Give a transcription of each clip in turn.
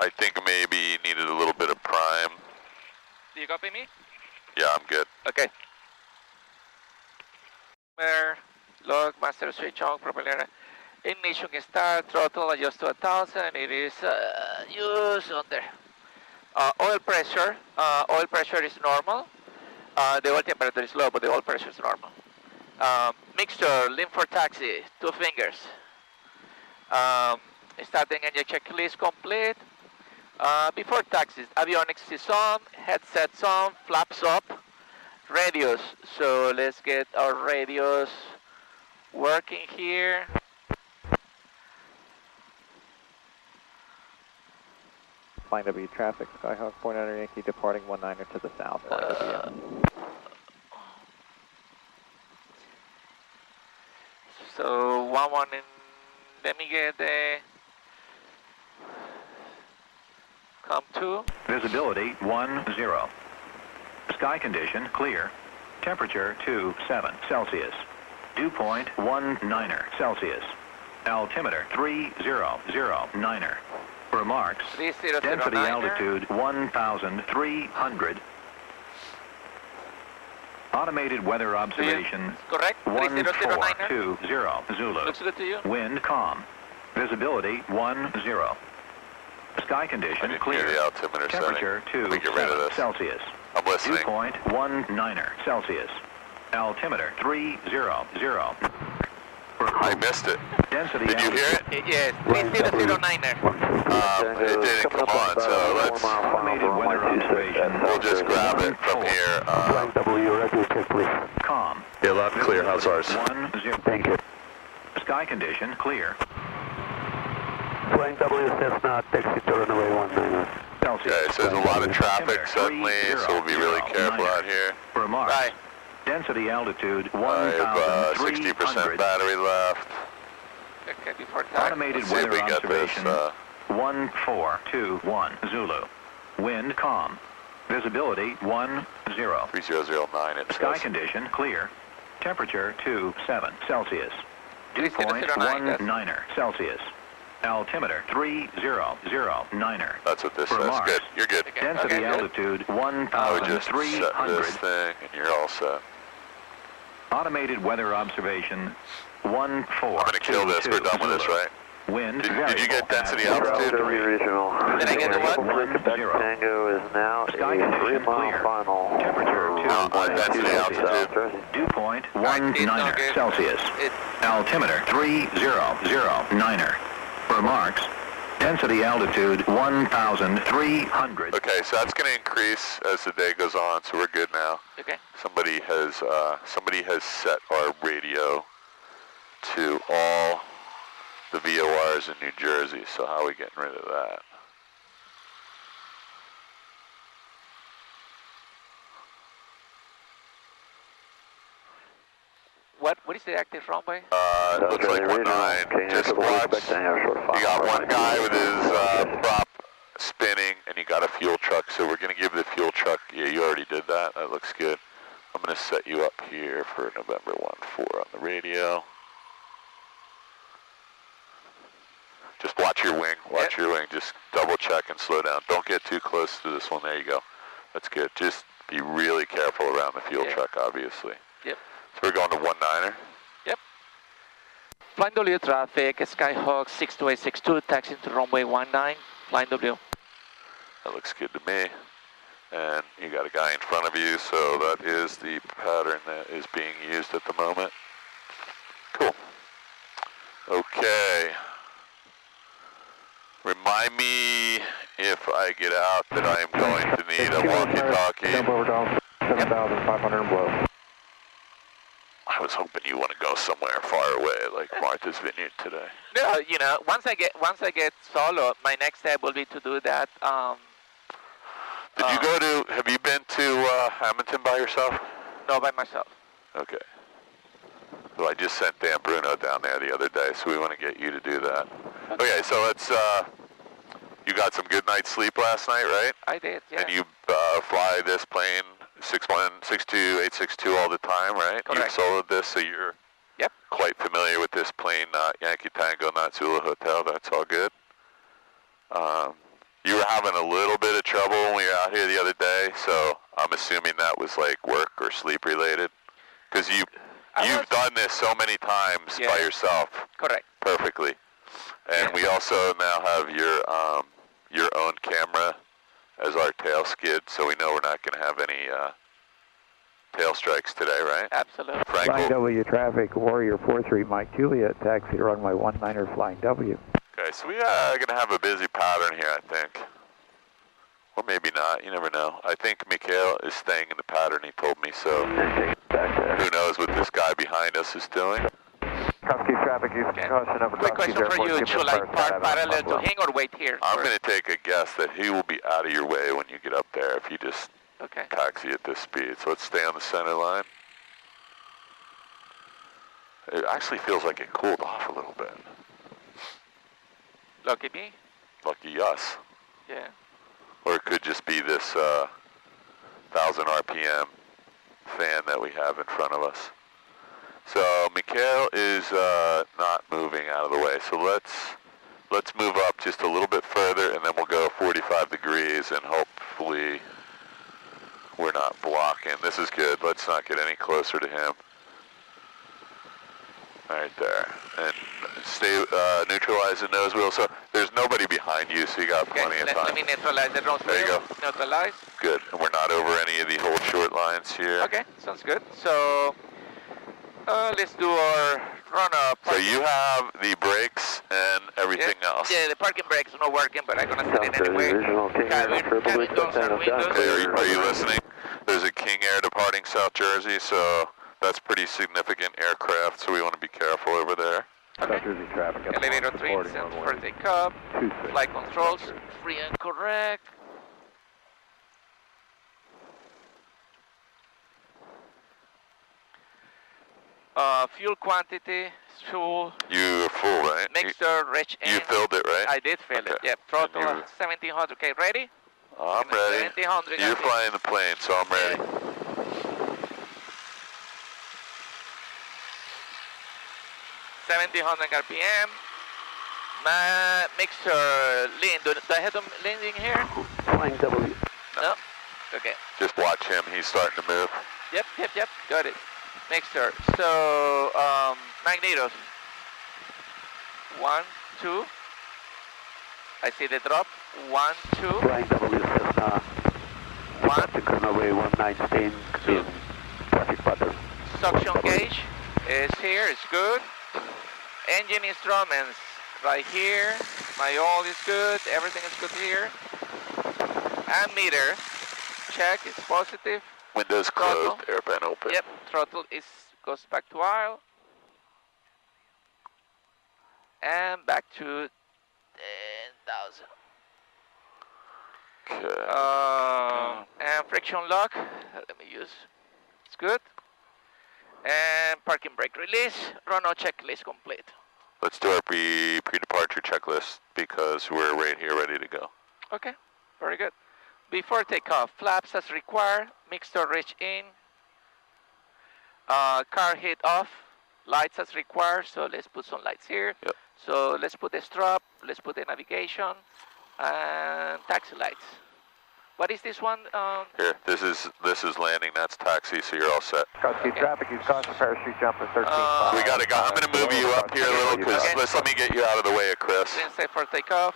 I think maybe you needed a little bit of prime. Do you copy me? Yeah, I'm good. Okay. Log, master switch on, propeller. Ignition start, throttle adjust to 1000. It is used on there. Oil pressure is normal. The oil temperature is low, but the oil pressure is normal. Mixture, lean for taxi, 2 fingers. Starting engine checklist complete. Before taxis, avionics is on, headsets on, flaps up, radios. So let's get our radios working here. Flying W traffic, Skyhawk 49er Yankee departing 19er to the south. So 11 in, let me get the come to. Visibility 10. Sky condition clear. Temperature 27 Celsius. Dew point 19er Celsius. Altimeter 3009er. Remarks. 3009er. Density altitude 1,300. Automated weather observation. Correct. 1420 Zulu. Looks good to you. Wind calm. Visibility 10. Sky condition clear. The altimeter Temperature setting. 27 Celsius. I'm listening. Dew point 19er Celsius. Altimeter 300. I missed it. Density. Did you hear it? Yes, 3009er. It didn't come on, so let's. Automated weather observation. We'll just grab it from here. Calm. Yeah, left clear. How's ours? 10. Thank you. Sky condition clear. Flying W Cessna, taxi to runway 19. Celsius. Okay, so there's a lot of traffic suddenly, so we'll be really careful out here. Remarks. Right. Density altitude I have 60% 1,300. battery left. Okay, before taxi. Automated Let's see if weather we get this. observation. 1421 Zulu. Wind calm. Visibility 10. 3009 it Sky says. condition clear. Temperature 27 Celsius. Dew point 19er Celsius. Altimeter 3009er. That's what this says. Remarks. Good. You're good. Density Okay, good. altitude I would just set 1,300. this thing, and you're all set. Automated weather observation 1422 I'm going to kill this. We're done with this, Zulu. right? Wind Did you get density variable. altitude? Regional. Did I get the what? Tango is now Sky a condition 3-mile clear. final. Temperature Density 2 altitude. Dew point Right, it's 19er okay. Celsius. It's Altimeter 3009er. Remarks. Density altitude 1,300. Okay, so that's going to increase as the day goes on, so we're good now. okay. Somebody has set our radio to all the VORs in New Jersey, so how are we getting rid of that? What is the active runway? It looks like 19, just watch. You got one guy with his prop spinning, and you got a fuel truck, so we're going to give the fuel truck, yeah, you already did that, that looks good. I'm going to set you up here for November 14 on the radio. Just watch your wing, just double check and slow down. Don't get too close to this one, there you go. That's good, just be really careful around the fuel truck, obviously. Yep. So we're going to 19er. Yep. Flying W traffic, Skyhawk 62862, taxi to runway 19, flying W. That looks good to me. And you got a guy in front of you, so that is the pattern that is being used at the moment. Cool. Okay. Remind me if I get out that I am going to need a walkie-talkie. Jump over down 7,500 and below. I was hoping you want to go somewhere far away, like Martha's Vineyard today. No, you know, once I get solo, my next step will be to do that. Did you go to? Have you been to Hamilton by yourself? No, by myself. Okay. Well, I just sent Dan Bruno down there the other day, so we want to get you to do that. Okay, so let's. You got some good night's sleep last night, right? I did, yeah. And you fly this plane 61862 all the time, right? Correct. You soloed this, so you're quite familiar with this plane, not Yankee Tango, not Zulu Hotel. That's all good. You were having a little bit of trouble when we were out here the other day, so I'm assuming that was like work or sleep related. Because you've done this so many times by yourself. Correct. Perfectly. And we also now have your own camera as our tail skid, so we know we're not going to have any tail strikes today, right? Absolutely. Flying W traffic, Warrior 43, Mike Juliet, taxi to runway 19er, flying W. Okay, so we are going to have a busy pattern here, I think. Or maybe not, you never know. I think Mikhail is staying in the pattern, he told me, so who knows what this guy behind us is doing. Husky traffic, use caution over Quick question for you, should I park parallel to hang or wait here? I'm going to take a guess that he will be out of your way when you get up there if you just taxi at this speed. So let's stay on the center line. It actually feels like it cooled off a little bit. Lucky me? Lucky us. Yeah. Or it could just be this 1,000 RPM fan that we have in front of us. So Mikhail is not moving out of the way. So let's move up just a little bit further, and then we'll go 45 degrees, and hopefully we're not blocking. This is good. Let's not get any closer to him. Right there. And stay neutralize the nose wheel. So there's nobody behind you, so you got plenty of time. Let me neutralize the nose wheel. There you go. Neutralize. Good. And we're not over any of the whole short lines here. Okay, sounds good. So let's do our run-up. So you have the brakes and everything else. Yeah, the parking brakes are not working, but I'm going to set it anyway. Cabin doors and windows. Okay, are you listening? There's a King Air departing South Jersey, so that's pretty significant aircraft, so we want to be careful over there. Okay. South Jersey traffic. Elevator 3 set for takeoff. Flight controls, free and correct. Fuel quantity, fuel. You're full, right? Mixer, rich in. You filled it, right? I did fill it, yep. Throttle 1700, okay, ready? I'm ready. 1700. You're flying the plane, so I'm ready. Yeah. 1700 RPM. My mixer, lean, do I have them leaning here? Flying W. No? Okay. Just watch him, he's starting to move. Yep, got it. Mixer. So, magnetos. 1, 2. I see the drop. 1, 2. Flying W, Cessna. 1. Traffic runway 19 in traffic pattern. Suction gauge is here, it's good. Engine instruments right here. My oil is good, everything is good here. Ammeter, check, it's positive. Windows closed, airband open. Yep, throttle goes back to idle. And back to 10,000. Okay. And friction lock, let me use, it's good. And parking brake release, run-out checklist complete. Let's do our pre-departure checklist because we're right here ready to go. Okay, very good. Before takeoff, flaps as required, mixer reach in, car heat off, lights as required, so let's put some lights here. Yep. So let's put the strap, let's put the navigation, and taxi lights. What is this one? Here, this is landing, that's taxi, so you're all set. Husky traffic, use caution, parachute jump at 13. We gotta go. I'm gonna move you up here a little because let me get you out of the way of Chris. Green set for takeoff,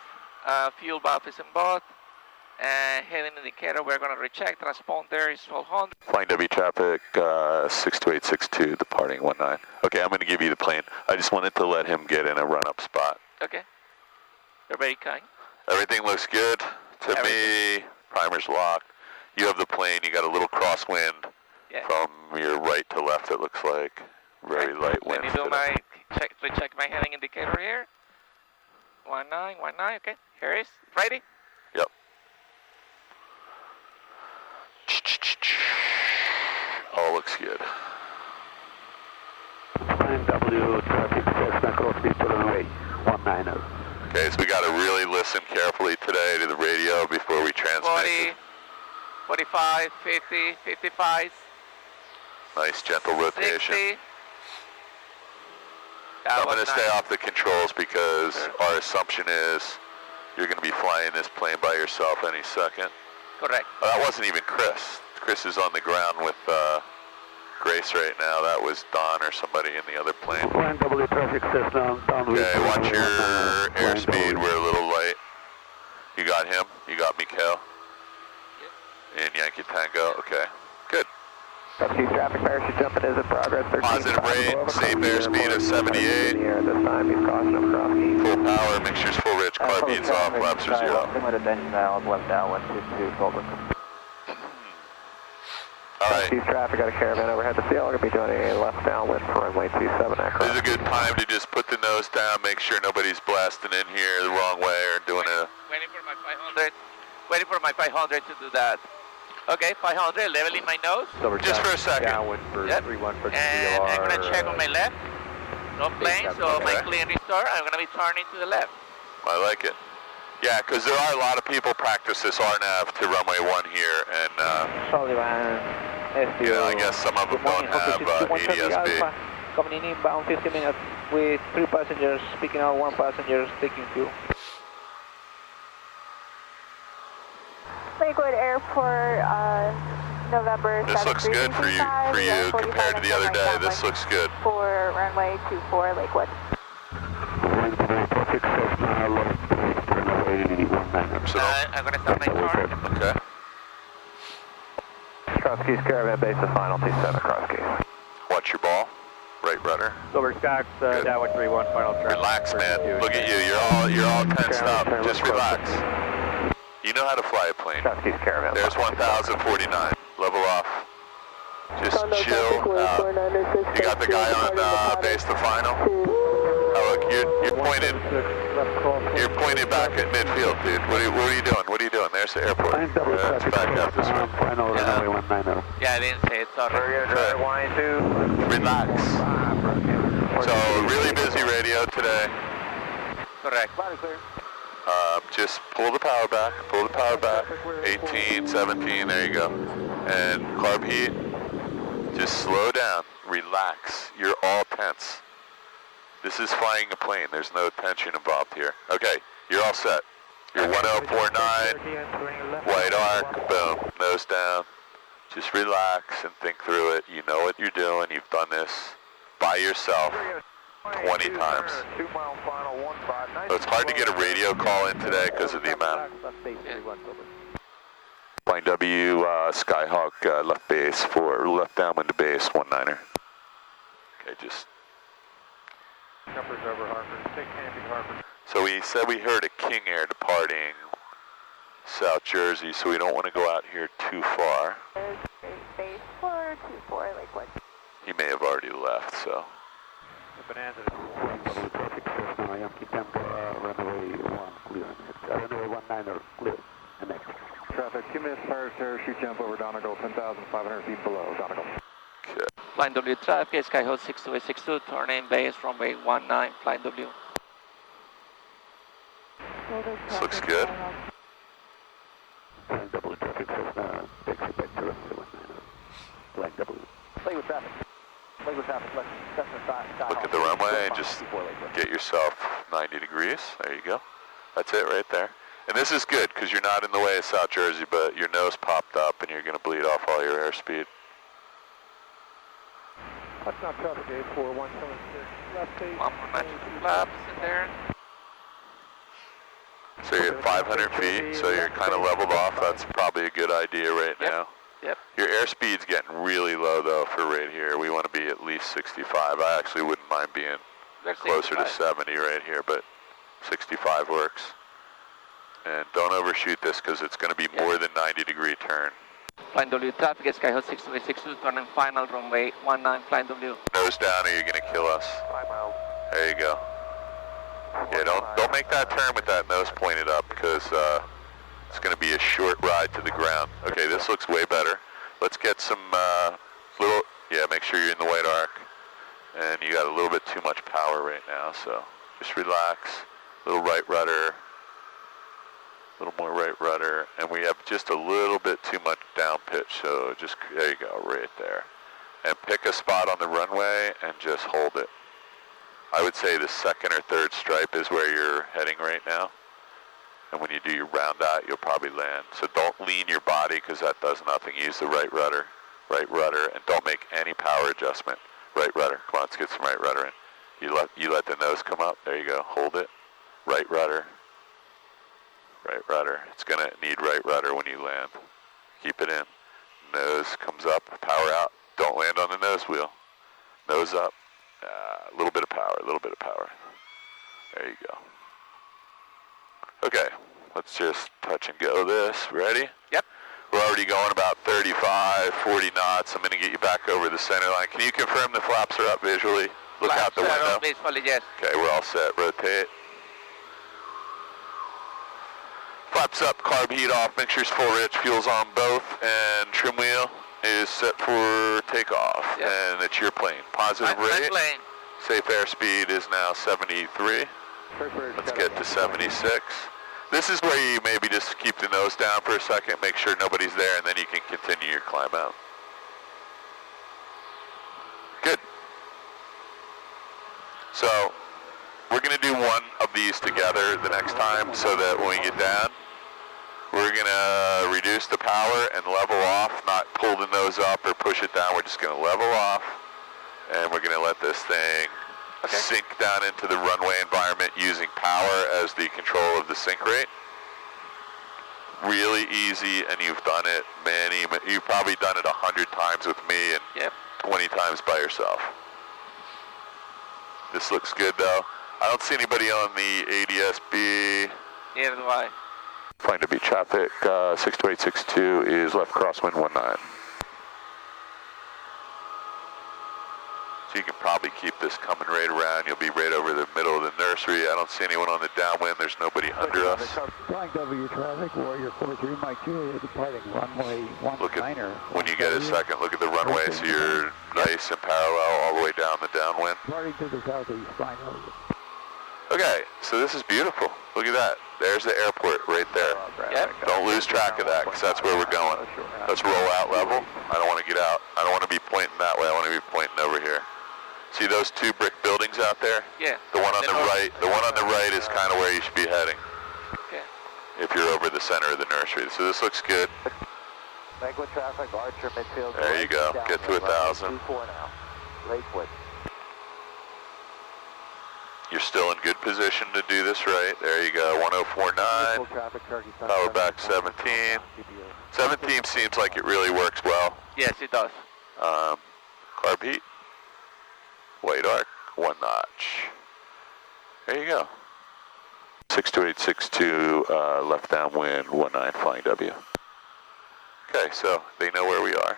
fuel valve is in both. Heading indicator, we're going to recheck. Transponder is 1200. Flying W traffic, 62862, departing 19. Okay, I'm going to give you the plane. I just wanted to let him get in a run-up spot. Okay. You're very kind. Everything looks good to me. Primer's locked. You have the plane. You got a little crosswind from your right to left, it looks like. Very light wind. Let me do my recheck my heading indicator here. 19, okay. Here is. Ready? Yep. All looks good. Flying W traffic, Cessna crossing to runway 19. Okay, so we got to really listen carefully today to the radio before we transmit. 40, 45, 50, 55. Nice gentle rotation. 60. I'm going to stay off the controls because our assumption is You're going to be flying this plane by yourself any second. Correct. Oh, that wasn't even Chris. Chris is on the ground with Grace right now. That was Don or somebody in the other plane. Flying W traffic Cessna down. Okay, watch your airspeed. We're a little light. You got him? You got Mikhail? Yep. In Yankee Tango? Okay, good. Rescue traffic parachute jumping is in progress. Positive rate, safe airspeed of 78. This time he's crossing him cross key. Full power, mixture's full rich, carbine's off, flaps are 0. Left down, 122, Colbert. Alright. Rescue traffic, got a caravan overhead. The CL will be doing a left downwind for runway 27 aircraft. This is a good time to just put the nose down, make sure nobody's blasting in here the wrong way or doing a... Waiting for my 500. Waiting for my 500 to do that. Okay, 500, leveling my nose. Just for a second. Downwind for Yep. 31 for And I'm going to check on my left. No plane, so my Okay. clean restore. I'm going to be turning to the left. I like it. Yeah, because there are a lot of people practice this RNAV to runway 1 here, and Sullivan, yeah, I guess some of them don't have ADSB. Coming in inbound 50 minutes with 3 passengers, picking out 1 passenger, taking fuel. Lakewood Airport, November 7th. This looks good for you compared to the other day. This looks good. For runway 24 Lakewood. I'm going to start my turn. Okay. Cross Keys Caravan base is final T7 Cross Keys. Watch your ball. Right rudder. Silver Stacks, downwind 31, final turn. Relax, man. Look at you. You're all tensed up. Just relax. You know how to fly a plane. Cross Keys Caravan. There's 1049. Level off. Just chill out. You got the guy on base to final? Oh, look, you're pointed. You're pointed back at midfield, dude. What are you doing? What are you doing? There's the airport. Let's back up this way. Yeah, I didn't say it, sorry. Relax. So, really busy radio today. Correct. Just pull the power back, 18, 17, there you go. And carb heat, just slow down, relax. You're all tense. This is flying a plane, there's no tension involved here. Okay, you're all set. You're 1049, white arc, boom, nose down. Just relax and think through it. You know what you're doing, you've done this by yourself 20 times. So it's hard to get a radio call in today because of the amount. Flying W, Skyhawk, left base for left downwind to base, 19er. Okay, just. Numbers over Hartford, 6 Hampton Hartford. So we said we heard a King Air departing South Jersey, so we don't want to go out here too far. Base 424 Lakewood. He may have already left, so. The Bonanza. Traffic, 2 minutes prior to parachute jump over Donegal, 10,500 feet below Donegal. Okay. Flying W traffic, Skyhawk 6262, turning base, runway 19, flying W. This looks good. Look at the runway and just get yourself 90 degrees. There you go. That's it right there. And this is good because you're not in the way of South Jersey, but your nose popped up and you're going to bleed off all your airspeed. That's not traffic, A4, 176. Left base. 192 flaps in there. So you're at 500 feet, so you're kind of leveled off. That's probably a good idea right now. Yep. Your airspeed's getting really low though for right here. We want to be at least 65. I actually wouldn't mind being closer to 70 right here, but 65 works. And don't overshoot this because it's going to be more than 90 degree turn. Flying W traffic, Skyhawk 6262, turning final, runway 19, flying W. Nose down or you're going to kill us. 5 miles. There you go. Yeah, don't make that turn with that nose pointed up because it's going to be a short ride to the ground. Okay, this looks way better. Let's get some make sure you're in the white arc. And you got a little bit too much power right now, so just relax. Little right rudder. A little more right rudder. And we have just a little bit too much down pitch, so just, there you go, right there. And pick a spot on the runway and just hold it. I would say the second or third stripe is where you're heading right now. and when you do your round out, you'll probably land. So don't lean your body because that does nothing. Use the right rudder, and don't make any power adjustment. Right rudder. Come on, let's get some right rudder in. You let the nose come up. There you go. Hold it. Right rudder. Right rudder. It's gonna need right rudder when you land. Keep it in. Nose comes up. Power out. Don't land on the nose wheel. Nose up. A little bit of power. A little bit of power. There you go. Okay. Let's just touch and go this. Ready? Yep. We're already going about 35, 40 knots. I'm going to get you back over the center line. Can you confirm the flaps are up visually? Look Flaps out the window. visually, yes. Okay, we're all set. Rotate. Flaps up, carb heat off, mixture's full rich, fuel's on both, and trim wheel is set for takeoff. Yep. And it's your plane. Positive rate. Plane. Safe airspeed is now 73. Let's get to 76. This is where you maybe just keep the nose down for a second, make sure nobody's there, and then you can continue your climb out. Good. So, we're going to do one of these together the next time so that when we get down, we're going to reduce the power and level off, not pull the nose up or push it down. We're just going to level off, and we're going to let this thing sink down into the runway environment using power as the control of the sink rate. Really easy, and you've done it you've probably done it 100 times with me and 20 times by yourself. This looks good though. I don't see anybody on the ADS-B. Neither do I. Flying to beat traffic, 62862 is left crosswind 19. So you can probably keep this coming right around. You'll be right over the middle of the nursery. I don't see anyone on the downwind. There's nobody under us. Flying W traffic, Warrior 43, Mike Juliet, departing runway 19er. When you get a second, look at the runway so you're nice and parallel all the way down the downwind. Departing to the southeast, flying W. Okay, so this is beautiful. Look at that. There's the airport right there. Yep. Don't lose track of that because that's where we're going. Let's roll out level. I don't want to get out. I don't want to be pointing that way. I want to be pointing over here. See those two brick buildings out there? Yeah. The one on the right. The one on the right is kind of where you should be heading. Okay. If you're over the center of the nursery. So this looks good. Lakewood traffic, Archer, midfield. There you go. Get to 1,000. 24 now. Lakewood. You're still in good position to do this right. There you go. 1049. Power back 17. 17 seems like it really works well. Yes, it does. Carb heat. White arc, 1 notch. There you go. 62862, left downwind, 19 flying W. Okay, so they know where we are.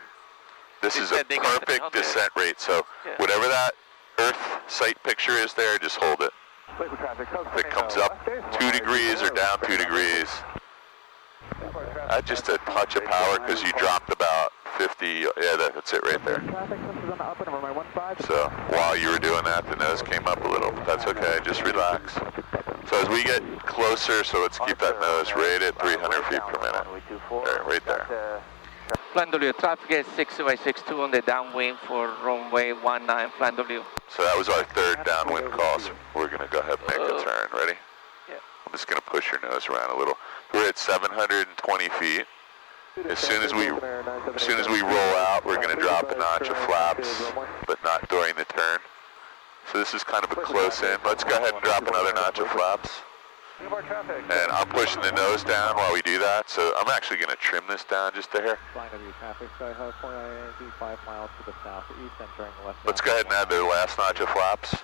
This is a perfect descent rate, so whatever that Earth sight picture is there, just hold it. If it comes up 2 degrees or down 2 degrees, just a touch of power because you dropped about 50, yeah, that's it right there. So while you were doing that, the nose came up a little, but that's okay, just relax. So as we get closer, so let's keep that nose right at 300 feet per minute. There, right there. Flying W, traffic is 62862 on the downwind for runway 19, Flying W. So that was our third downwind call, so we're going to go ahead and make a turn. Ready? Yeah. I'm just going to push your nose around a little. We're at 720 feet. As soon as we roll out, we're going to drop a notch of flaps, but not during the turn. So this is kind of a close in. Let's go ahead and drop another notch of flaps. And I'm pushing the nose down while we do that, so I'm actually going to trim this down just a hair. Let's go ahead and add the last notch of flaps.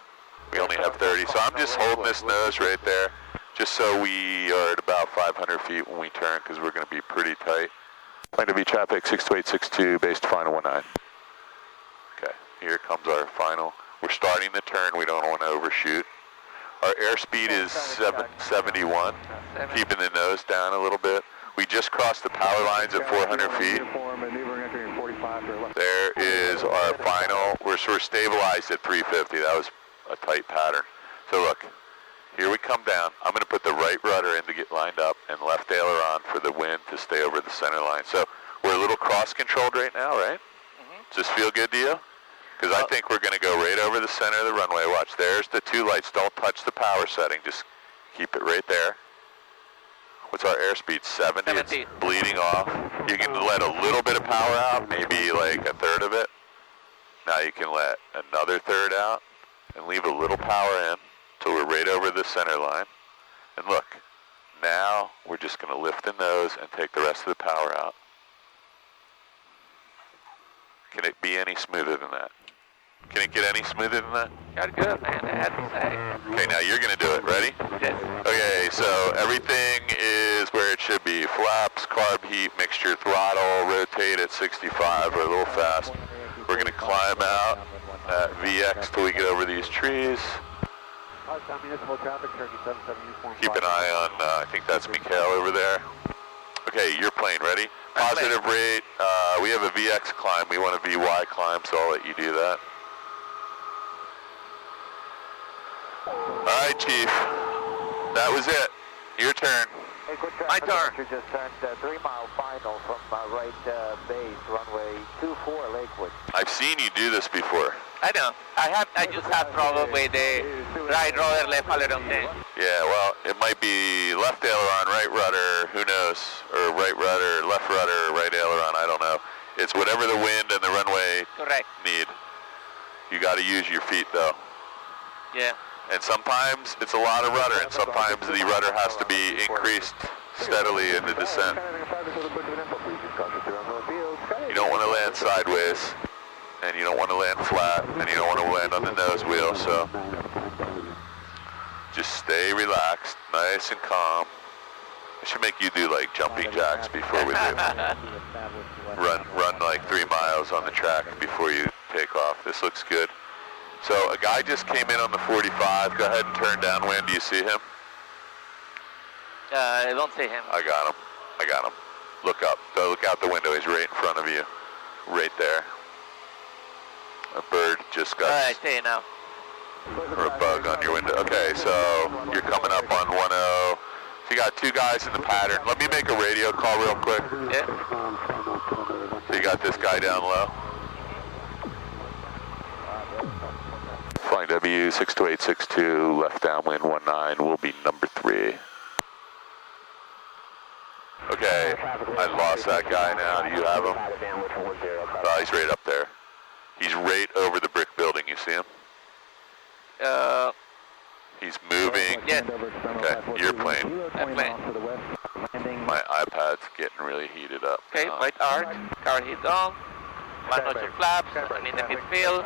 We only have 30, so I'm just holding this nose right there, just so we are at about 500 feet when we turn, because we're going to be pretty tight. Flying to be traffic 62862, base to final 19. Okay, here comes our final. We're starting the turn, we don't want to overshoot. Our airspeed is 771, keeping the nose down a little bit. We just crossed the power lines at 400 feet. There is our final. We're stabilized at 350. That was a tight pattern. So look, here we come down. I'm going to put the right rudder in to get lined up and left aileron for the wind to stay over the center line. So we're a little cross-controlled right now, right? Does this feel good to you? Because I think we're going to go right over the center of the runway. Watch, there's the two lights. Don't touch the power setting. Just keep it right there. What's our airspeed? 70? 70. It's bleeding off. You can let a little bit of power out, maybe like a third of it. Now you can let another third out and leave a little power in till we're right over the center line. And look, now we're just going to lift the nose and take the rest of the power out. Can it be any smoother than that? Can it get any smoother than that? Got good, man, I have to say. Okay, now you're going to do it. Ready? Yes. Okay, so everything is where it should be. Flaps, carb heat, mixture, throttle, rotate at 65 or a little fast. We're going to climb out at VX till we get over these trees. Keep an eye on, I think that's Mikhail over there. Okay, your plane, ready? Positive rate, we have a VX climb. We want a VY climb, so I'll let you do that. All right, Chief. That was it. Your turn. Hey, quick My traffic, turn. you just turned 3 mile final from right base, runway 24 Lakewood. I've seen you do this before. I know. I just have trouble with the right rudder, left aileron thing. Yeah, well, it might be left aileron, right rudder, who knows, or right rudder, left rudder, right aileron, I don't know. It's whatever the wind and the runway Correct. need. You got to use your feet, though. Yeah. And sometimes it's a lot of rudder, and sometimes the rudder has to be increased steadily in the descent. You don't want to land sideways, and you don't want to land flat, and you don't want to land on the nose wheel, so just stay relaxed, nice and calm. I should make you do like jumping jacks before we do. Run like 3 miles on the track before you take off. This looks good. So a guy just came in on the 45. Go ahead and turn downwind. Do you see him? I don't see him. I got him. I got him. Look up. So look out the window. He's right in front of you. Right there. A bird just got... I see it now. Or a bug on your window. Okay, so you're coming up on 10. So you got 2 guys in the pattern. Let me make a radio call real quick. Yeah. So you got this guy down low. Flying W 62862, left downwind 19, will be number 3. Okay, I lost that guy now. Do you have him? Oh, he's right up there. He's right over the brick building. You see him? He's moving. Yes. Okay, your plane. That plane. My iPad's getting really heated up. Okay, white arc, car heat on, 102 flaps, and in the midfield,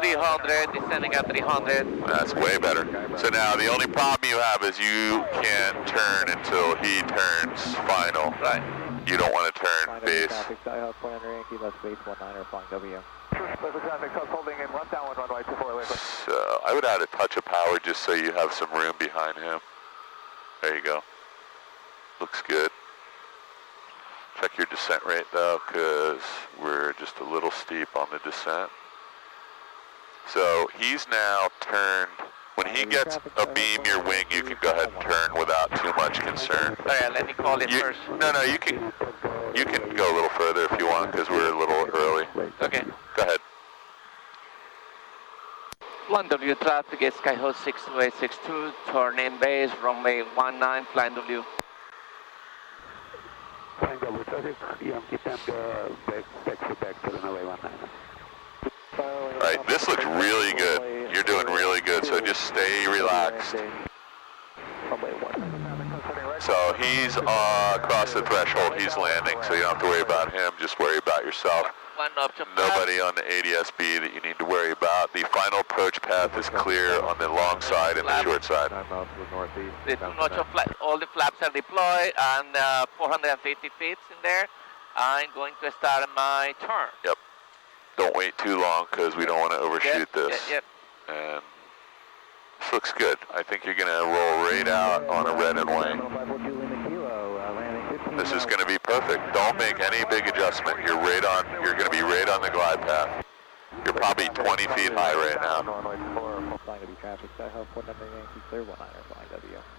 300, descending at 300. That's way better. So now the only problem you have is you can't turn until he turns final. Right. You don't want to turn base. So I would add a touch of power just so you have some room behind him. There you go. Looks good. Check your descent rate though, because we're just a little steep on the descent. So he's now turned. When he gets a beam your wing, you can go ahead and turn without too much concern. Okay, let me call it first. No, you can go a little further if you want, because we're a little early. Okay. Go ahead. 1W traffic, Skyhawk 62862, turning base, runway 19, flying W. Flying W traffic, keep them back to the runway 19. Alright, this looks really good. You're doing really good, so just stay relaxed. So he's across the threshold, he's landing, so you don't have to worry about him, just worry about yourself. Nobody on the ADS-B that you need to worry about. The final approach path is clear on the long side and the short side. The all the flaps are deployed and 450 feet in there. I'm going to start my turn. Yep. Don't wait too long because we don't want to overshoot this. Yep. And this looks good. I think you're going to roll right out on a red and white. This is going to be perfect. Don't make any big adjustment. You're going to be right on the glide path. You're probably 20 feet high right now.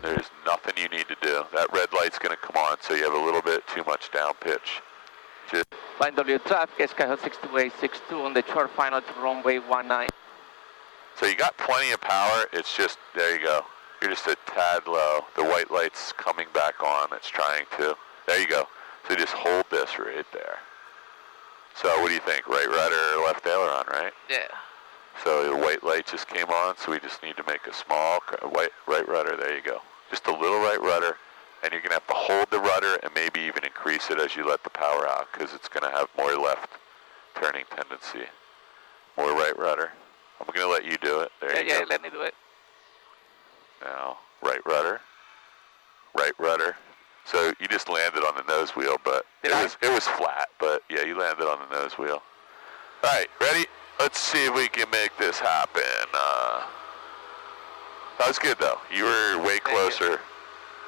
There's nothing you need to do. That red light's going to come on, so you have a little bit too much down pitch. Just Flying W traffic, Skyhawk 62862 on the short final to runway 19. so you got plenty of power. It's just, there you go. You're just a tad low. The white light's coming back on. It's trying to. There you go. So just hold this right there. So what do you think? Right rudder or left aileron, right? Yeah. So the white light just came on, so we just need to make a small right rudder. There you go. Just a little right rudder, and you're going to have to hold the rudder and maybe even increase it as you let the power out, because it's going to have more left turning tendency. More right rudder. I'm going to let you do it. There you go. Yeah, let me do it. Now, right rudder. Right rudder. So you just landed on the nose wheel, but it was flat, but yeah, you landed on the nose wheel. All right, ready? Let's see if we can make this happen. That was good, though. You were way closer.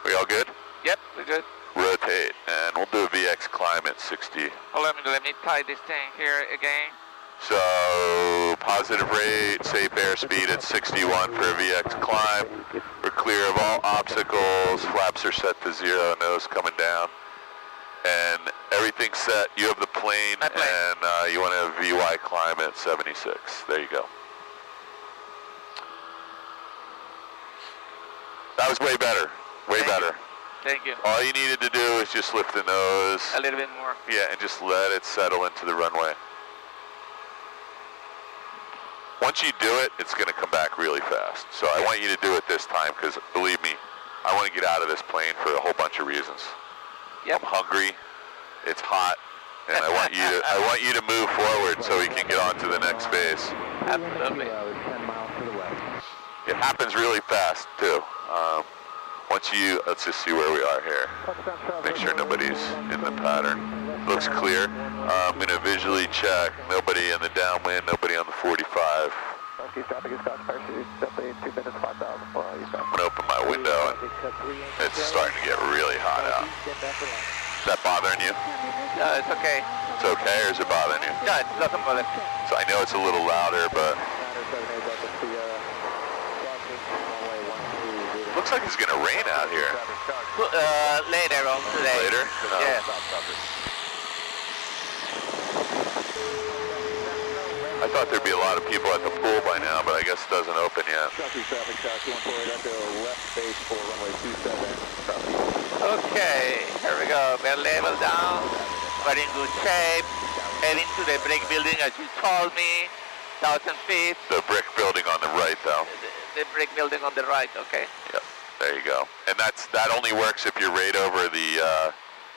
We all good? Yep, we're good. Rotate, and we'll do a VX climb at 60. Oh, let me tie this thing here again. So, positive rate, safe airspeed at 61 for a VX climb. We're clear of all obstacles. Flaps are set to 0, nose coming down. And everything's set. You have the plane, and you want to VY climb at 76. There you go. That was way better. Way better. Thank you. All you needed to do is just lift the nose. A little bit more. Yeah, and just let it settle into the runway. Once you do it, it's going to come back really fast. So I want you to do it this time, because believe me, I want to get out of this plane for a whole bunch of reasons. Yep. I'm hungry, it's hot, and I want you to move forward so we can get on to the next phase. Absolutely. It happens really fast too. Let's just see where we are here. Make sure nobody's in the pattern. Looks clear. I'm going to visually check. Nobody in the downwind, nobody on the 45. I'm going to open my window, and it's starting to get really hot out. Is that bothering you? No, it's okay. It's okay, or is it bothering you? No, it doesn't bother. So I know it's a little louder, but looks like it's going to rain out here. Later on today. Later? Oh. Yeah. I thought there'd be a lot of people at the pool by now, but I guess it doesn't open yet. Okay, here we go. We're level down. We're in good shape. Heading to the brick building as you told me. 1,000 feet. The brick building on the right, though. The brick building on the right, okay. Yep, there you go. And that only works if you're right over the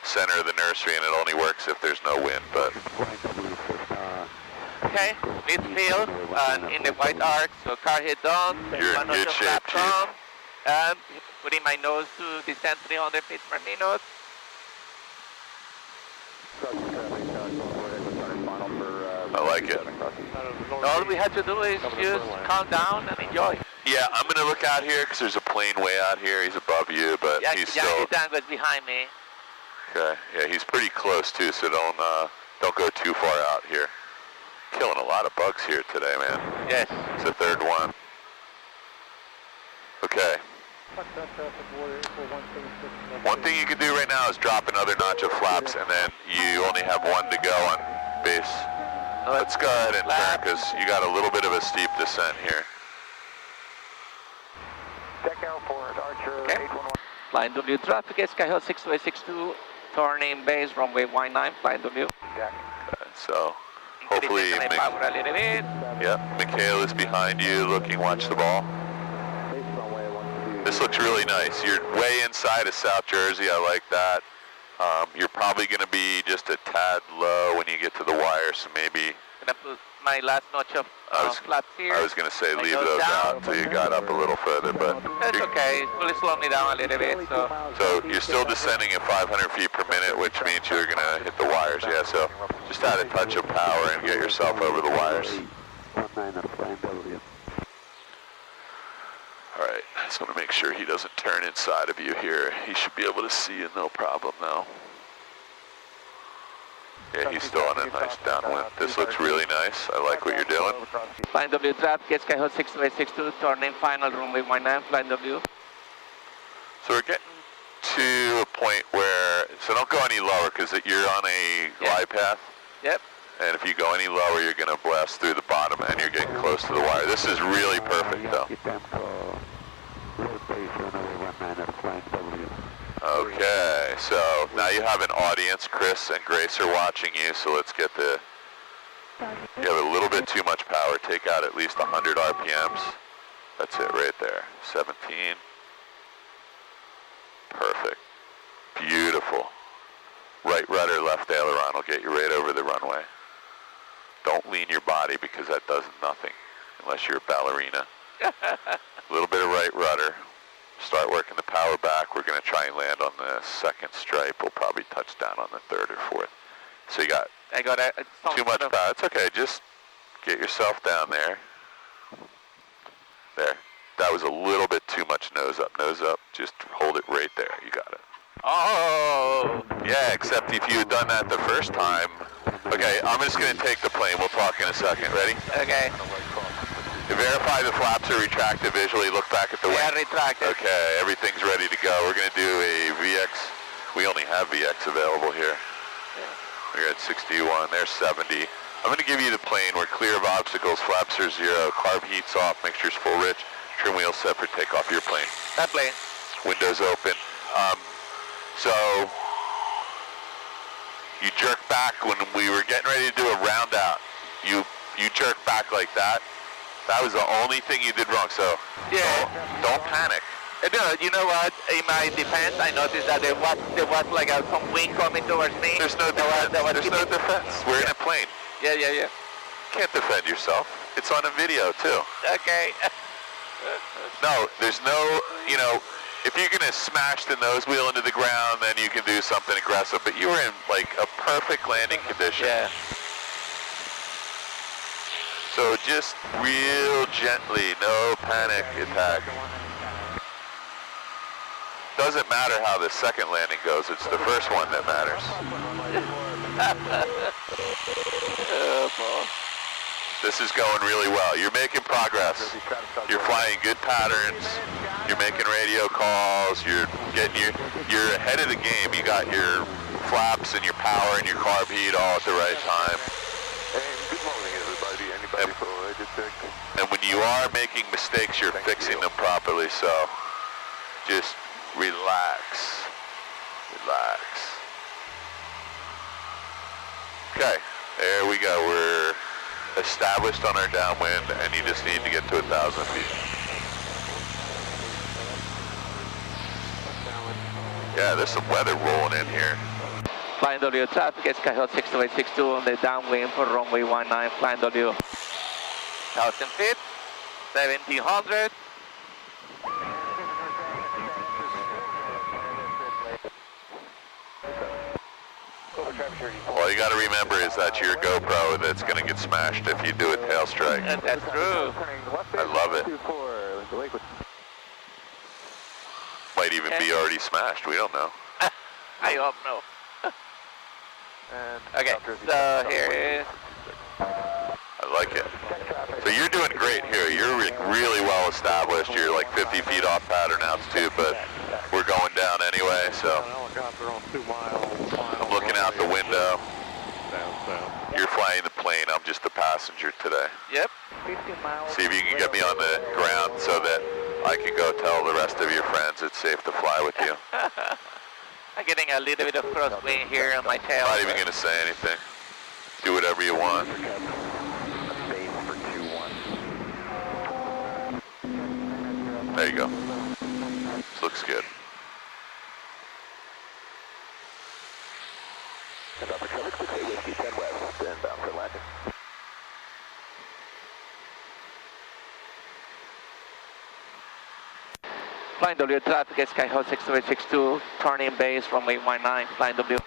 center of the nursery, and it only works if there's no wind, but... Okay, midfield, in the white arc, so car head down. You're in good shape, Chief. And putting my nose to descend 300 feet per minute. I like it. All we have to do is just calm down and enjoy. Yeah, I'm going to look out here because there's a plane way out here. He's above you, but he's still... Yankee Tango is behind me. Okay, yeah, he's pretty close too, so don't go too far out here. Killing a lot of bugs here today, man. Yes. It's the third one. Okay. One thing you can do right now is drop another notch of flaps, and then you only have one to go on base. Let's go ahead and turn, because you got a little bit of a steep descent here. Check airport, Archer 811. Flying W traffic, Skyhill 6262, turning base, runway 19, flying W. Okay, so hopefully, Mikhail is behind you, looking, watch the ball. This looks really nice. You're way inside of South Jersey, I like that. You're probably going to be just a tad low when you get to the wire, so maybe... Gonna put my last notch of flaps here. I was going to say leave those out until you got up a little further, but... That's okay. It's really slowing me down a little bit, so... So you're still descending at 500 feet per minute, which means you're going to hit the wires, yeah, so just add a touch of power and get yourself over the wires. Alright, I just want to make sure he doesn't turn inside of you here. He should be able to see you, no problem now. Yeah, he's still on a nice downwind. This looks really nice. I like what you're doing. Flying W traffic, Skyhill 6262, turning final runway 19, flying W. So we're getting to a point where, so don't go any lower because you're on a glide path. Yep. And if you go any lower, you're going to blast through the bottom and you're getting close to the wire. This is really perfect though. Okay, so now you have an audience. Chris and Grace are watching you, so let's get the... You have a little bit too much power. Take out at least 100 RPMs. That's it right there. 17. Perfect. Beautiful. Right rudder, left aileron will get you right over the runway. Don't lean your body because that does nothing unless you're a ballerina. A little bit of right rudder. Start working the power back. We're going to try and land on the second stripe. We'll probably touch down on the third or fourth. So you got too much power. It's okay. Just get yourself down there. There. That was a little bit too much nose up. Nose up. Just hold it right there. You got it. Oh! Yeah, except if you had done that the first time. Okay, I'm just going to take the plane. We'll talk in a second. Ready? Okay. Verify the flaps are retracted visually. Look back at the wing. Yeah, retracted. Okay, everything's ready to go. We're going to do a VX. We only have VX available here. We're at 61. There's 70. I'm going to give you the plane. We're clear of obstacles. Flaps are 0. Carb heat's off. Mixture's full rich. Trim wheels set for takeoff. Your plane. That plane. Windows open. So you jerk back when we were getting ready to do a round out. You jerk back like that. That was the only thing you did wrong. So yeah, don't panic. No, you know what? In my defense, I noticed that there was like some wind coming towards me. There's no defense. There's no defense. We're in a plane. Yeah. Can't defend yourself. It's on a video too. Okay. No, there's no, if you're going to smash the nose wheel into the ground, then you can do something aggressive. But you were in, like, a perfect landing condition. Yeah. So just real gently, no panic attack. Doesn't matter how the second landing goes. It's the first one that matters. This is going really well. You're making progress. You're flying good patterns. You're making radio calls. You're ahead of the game. You got your flaps and your power and your carb heat all at the right time. Good morning, everybody. Anybody for a check? And when you are making mistakes, you're fixing them properly. So just relax. Relax. Okay, there we go. We're established on our downwind, and you just need to get to 1,000 feet. Yeah, there's some weather rolling in here. Flying W traffic, Skyhawk 62862 on the downwind for runway 19, flying W. 1,000 feet, 1,700. All you got to remember is that's your GoPro that's going to get smashed if you do a tail strike. That's true. I love it. Might even be already smashed. We don't know. I hope no. Okay, so here is... I like it. So you're doing great here. You're really well established. You're like 50 feet off pattern altitude, but we're going down anyway, so... I'm looking out the window. You're flying the plane. I'm just the passenger today. Yep. See if you can get me on the ground so that I can go tell the rest of your friends it's safe to fly with you. I'm getting a little bit of crosswind here on my tail. I'm not even going to say anything. Do whatever you want. There you go. This looks good. Flying W traffic, Skyhawk 62862, turning base, runway 19, flying W.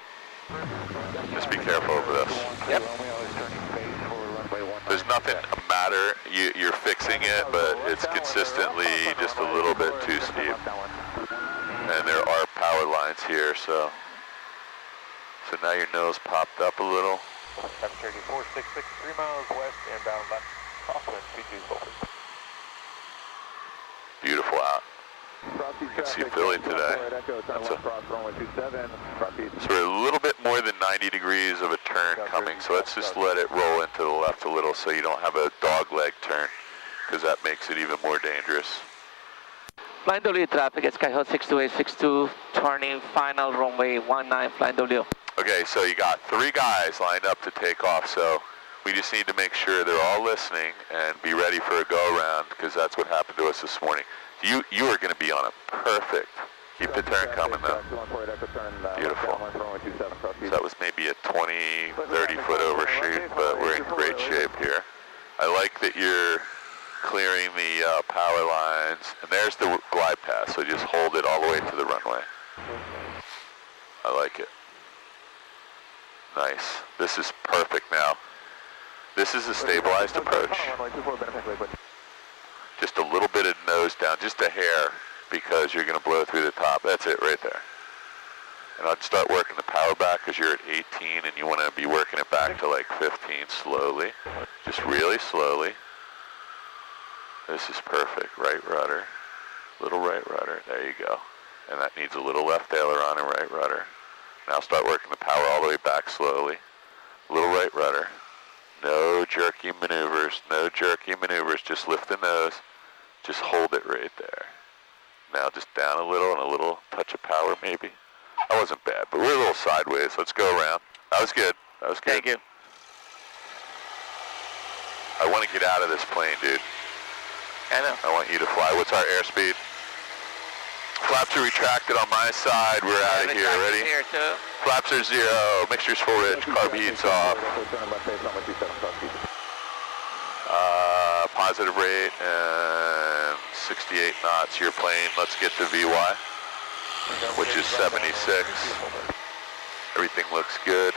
Just be careful over this. Yep. There's nothing matter. You're fixing it, but it's consistently just a little bit too steep. And there are power lines here, so now your nose popped up a little. 734, 3 miles west, inbound left, crosswind, 22 forward. Beautiful out. You can see Philly today. So we're a little bit more than 90 degrees of a turn coming, so let's just let it roll into the left a little so you don't have a dog leg turn, because that makes it even more dangerous. Flying W traffic, Skyhawk 62862, turning final runway 19, flying W. Okay, so you got 3 guys lined up to take off, so we just need to make sure they're all listening and be ready for a go-around, because that's what happened to us this morning. You are going to be on a perfect, keep the turn coming though. Beautiful. So that was maybe a 20, 30 foot overshoot, but we're in great shape here. I like that you're clearing the power lines, and there's the glide path, so just hold it all the way to the runway. I like it. Nice. This is perfect now. This is a stabilized approach. Just a little bit of nose down, just a hair, because you're going to blow through the top. That's it right there. And I'd start working the power back because you're at 18 and you want to be working it back to like 15 slowly. Just really slowly. This is perfect. Right rudder. Little right rudder. There you go. And that needs a little left aileron and right rudder. Now start working the power all the way back slowly. Little right rudder. No jerky maneuvers. No jerky maneuvers. Just lift the nose. Just hold it right there. Now just down a little and a little touch of power maybe. That wasn't bad, but we're a little sideways. Let's go around. That was good. That was good. Thank you. I want to get out of this plane, dude. I know. I want you to fly. What's our airspeed? Flaps are retracted on my side. We're out of here. Ready? Here too. Flaps are 0. Mixture's full rich. Carb heat's off. Positive rate and 68 knots. Your plane. Let's get to VY, which is 76. Everything looks good.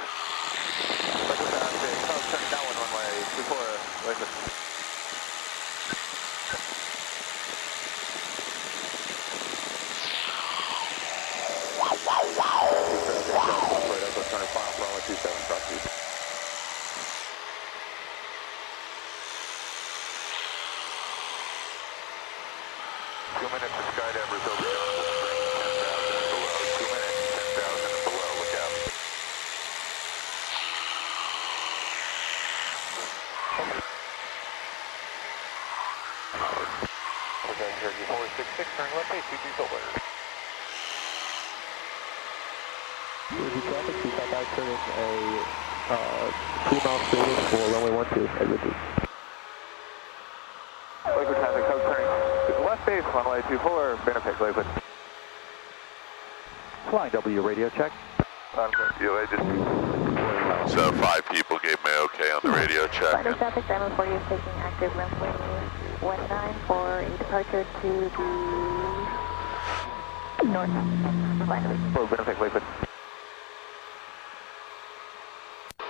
Flying W radio check. So 5 people gave me okay on the radio check. Flight traffic, Diamond 40 is taking active runway 19 for a departure to the north.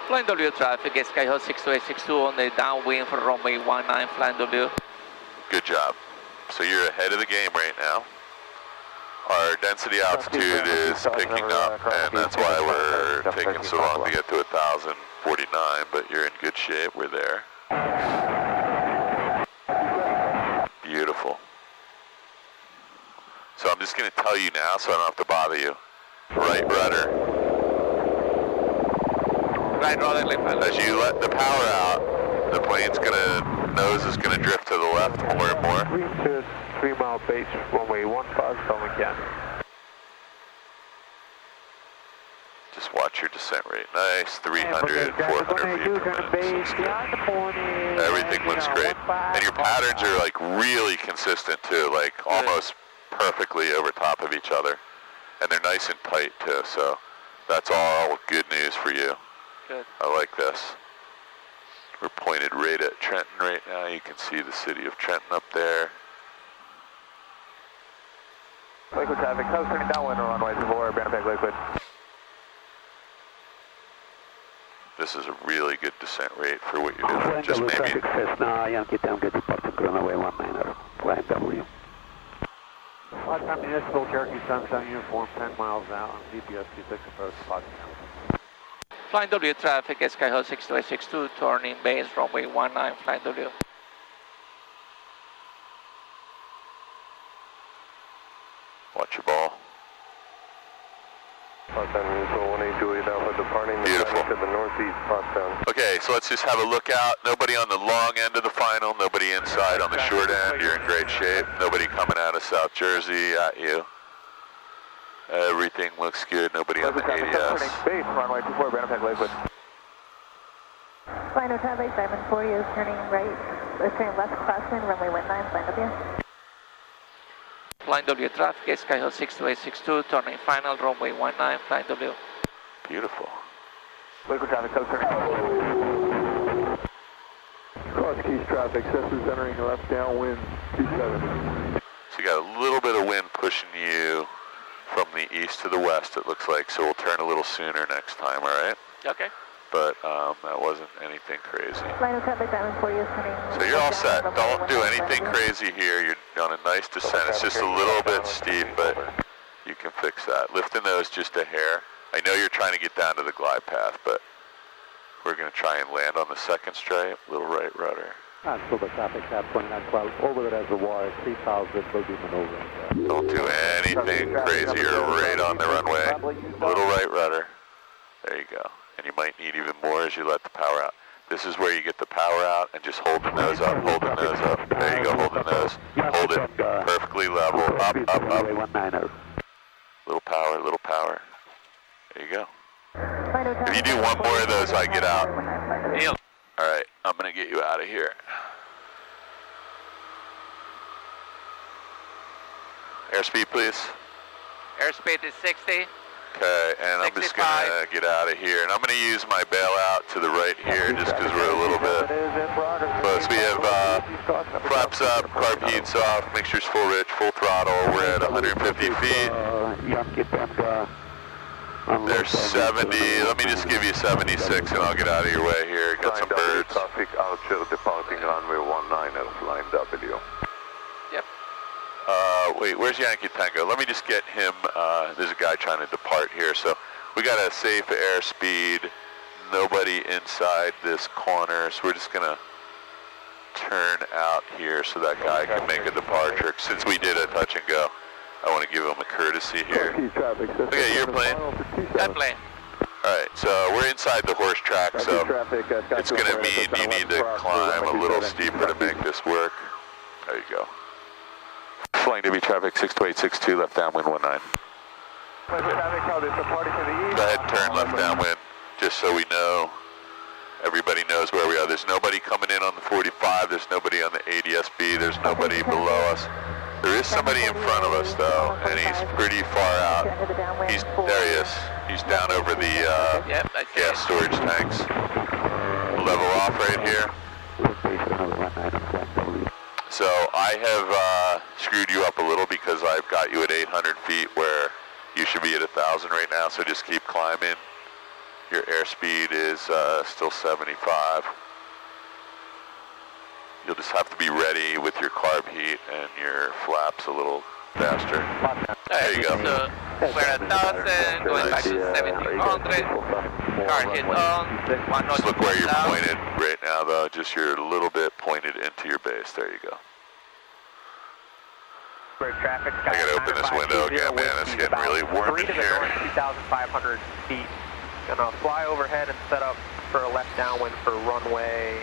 Flying W traffic, Skyhawk 62862 on the downwind for runway 19, flying W. Good job. So you're ahead of the game right now. Our density altitude is picking up, and that's why we're taking so long to get to 1,049, but you're in good shape. We're there. Beautiful. So I'm just going to tell you now so I don't have to bother you. Right rudder. Right rudder, left rudder. As you let the power out, the plane's nose is going to drift to the left more and more. 3 mile base, runway 15, come again. Just watch your descent rate. Nice, 300, 400 feet per minute. Everything looks great. And your patterns are like really consistent too, like almost perfectly over top of each other. And they're nice and tight too, so that's all good news for you. Good. I like this. We're pointed right at Trenton right now. You can see the city of Trenton up there. Liquid traffic, coast turning downwind on runway 24, Winnipeg Liquid. This is a really good descent rate for what you're doing. Just maybe. Cessna, Yankee Tango departing runway 19, flying W. Foxtrot Municipal, Cherokee Sunshine Uniform, 10 miles out on GPS 26 approach, Foxtrot. Flying W traffic, Skyhawk 62862, turning base, runway 19, flying W. Watch your ball. Beautiful. To the northeast, Potsdam. Okay, so let's just have a look out. Nobody on the long end of the final, nobody inside on the short end. You're in great shape. Nobody coming out of South Jersey at you. Everything looks good. Nobody on the ADS. Base, runway 24, Brandon Lakewood. Final traffic, Diamond 40 is turning right, turning left crosswind, runway 19, flying W. Flying W traffic, Skyhill 62862, turning final, runway 19, flying W. Beautiful. Lakewood traffic, coaster. Cross Keys traffic, Cessna's entering left downwind 27. So you got a little bit of wind pushing you from the east to the west, it looks like, so we'll turn a little sooner next time, all right? Okay. But that wasn't anything crazy. Final traffic, Diamond 40 is turning. So you're all set. Don't do anything crazy here. You're on a nice descent. It's just a little bit steep, but you can fix that. Lift the nose just a hair. I know you're trying to get down to the glide path, but we're going to try and land on the second stripe. Little right rudder. Silver traffic, cab 2912, over the reservoir, 3000, will be maneuvering. Don't do anything crazy. You're right on the runway. Little right rudder. There you go. And you might need even more as you let the power out. This is where you get the power out and just hold the nose up, hold the nose up. There you go, hold the nose. Hold it perfectly level, up, up, up. Little power, little power. There you go. If you do one more of those, I get out. All right, I'm gonna get you out of here. Airspeed, please. Airspeed is 60. Okay, and I'm just gonna get out of here. And I'm gonna use my bailout to the right here just because we're a little bit close. We have flaps up, carb heats off, mixture's full rich, full throttle. We're at 150 feet. There's 70. Let me just give you 76 and I'll get out of your way here. Got some birds. Traffic Archer departing runway 19 flying W. Yep. Wait, where's Yankee Tango? Let me just get him. There's a guy trying to depart here. So we got a safe airspeed. Nobody inside this corner. So we're just going to turn out here so that guy can make a departure. Since we did a touch and go, I want to give him a courtesy here. Okay, your plane. That plane. All right, so we're inside the horse track, so it's going to mean you need to climb a little steeper to make this work. There you go. Flying W traffic 62862, left downwind 19. Go ahead and turn left downwind, just so we know, everybody knows where we are. There's nobody coming in on the 45, there's nobody on the ADS-B, there's nobody below us. There is somebody in front of us though, and he's pretty far out. There he is. He's down over the gas storage tanks. Level off right here. So I have screwed you up a little because I've got you at 800 feet where you should be at 1,000 right now, so just keep climbing. Your airspeed is still 75. You'll just have to be ready with your carb heat and your flaps a little faster. There you go. So we're at 1,000, going back to 1,700. Car hit on. Just look where you're pointed right now, though. Just you're a little bit pointed into your base. There you go. I gotta open this window again, man. It's getting really warm in here. 2,500 feet. Gonna fly overhead and set up for a left downwind for runway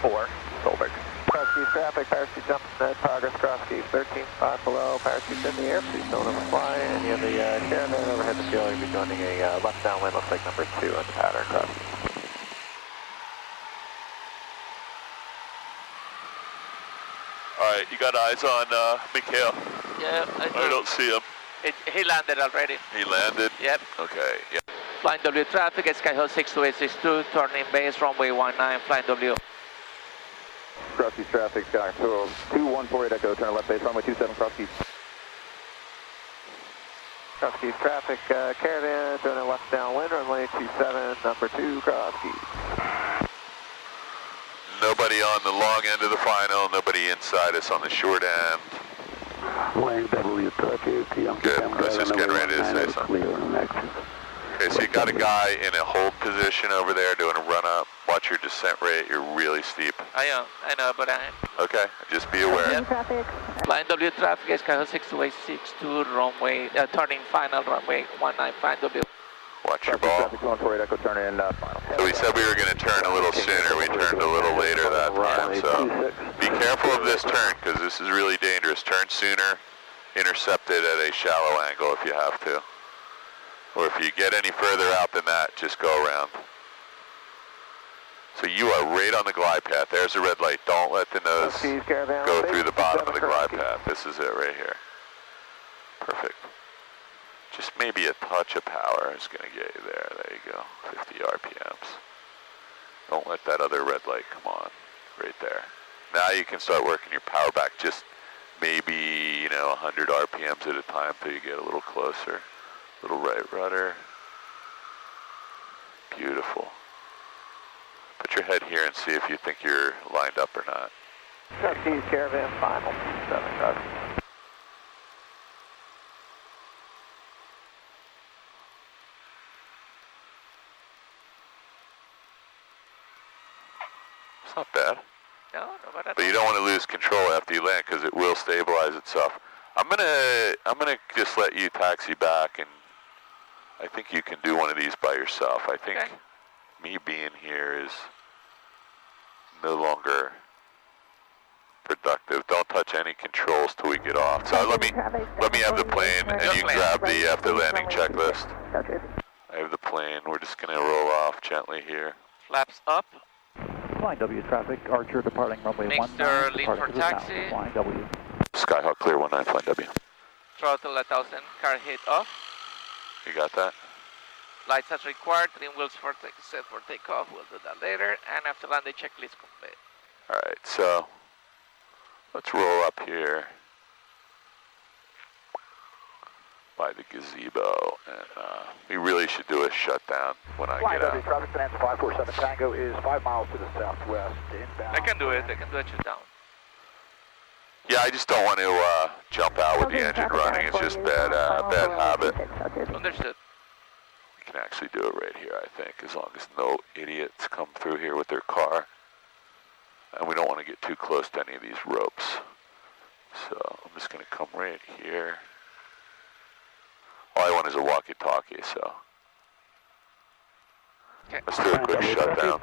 4, Solberg. Cross-keys traffic, parachute jump net, progress, cross-keys 13.5 below, parachute in the air, please don't overfly, and you have the caravan overhead the field, you'll be joining a left downwind, looks like number 2 on the pattern cross-keys. All right, you got eyes on Mikhail? Yeah, I don't see him. He landed already. He landed? Yep. Okay, yeah. Flying W traffic, Skyhill 62862, turning base, runway 19, flying W. Cross-keys traffic, Sky 2148 Echo, turn left base, runway 27, cross-keys. Cross-keys traffic, caravan, doing a left downwind, runway 27, number 2, cross-keys. Nobody on the long end of the final, nobody inside us on the short end. Good, I was just getting ready to say something. Okay, so you got a guy in a hold position over there doing a run-up. Watch your descent rate, you're really steep. I know, but Okay, just be aware. Yep. Traffic. Line W traffic, Skyhawk 6262, runway, turning final, runway 195W. Watch your ball. Echo, turn in final. So we said we were going to turn a little sooner. We turned a little later that time, so be careful of this turn because this is really dangerous. Turn sooner, intercept it at a shallow angle if you have to. Or if you get any further out than that, just go around. So you are right on the glide path. There's a red light. Don't let the nose go through the bottom of the glide path. This is it right here. Perfect. Just maybe a touch of power is going to get you there. There you go. 50 RPMs. Don't let that other red light come on. Right there. Now you can start working your power back. Just maybe, 100 RPMs at a time till you get a little closer. Little right rudder. Beautiful. Put your head here and see if you think you're lined up or not. Keys, Caravan, final, 7 guys. It's not bad. No, but you don't want to lose control after you land because it will stabilize itself. I'm gonna just let you taxi back, and I think you can do one of these by yourself. I think me being here is no longer productive. Don't touch any controls till we get off. So let me have the plane, and you grab the after landing checklist. I have the plane. We're just gonna roll off gently here. Flaps up. Flying W traffic, Archer departing runway 19. Mixer, lead for taxi. Flying W. Skyhawk clear 19, flying W. Throttle 1000, car hit off. You got that? Lights as required, trim wheels set for takeoff. We'll do that later. And after landing, checklist complete. All right, so let's roll up here by the gazebo, and we really should do a shutdown when I get out. Traffic finance 547 Tango is 5 miles to the southwest, inbound. I can do it shutdown. Yeah, I just don't want to jump out with the engine running. It's just bad habit. Understood. We can actually do it right here, I think, as long as no idiots come through here with their car. And we don't want to get too close to any of these ropes. So I'm just going to come right here. All I want is a walkie-talkie, so. Okay. Let's do a quick shutdown.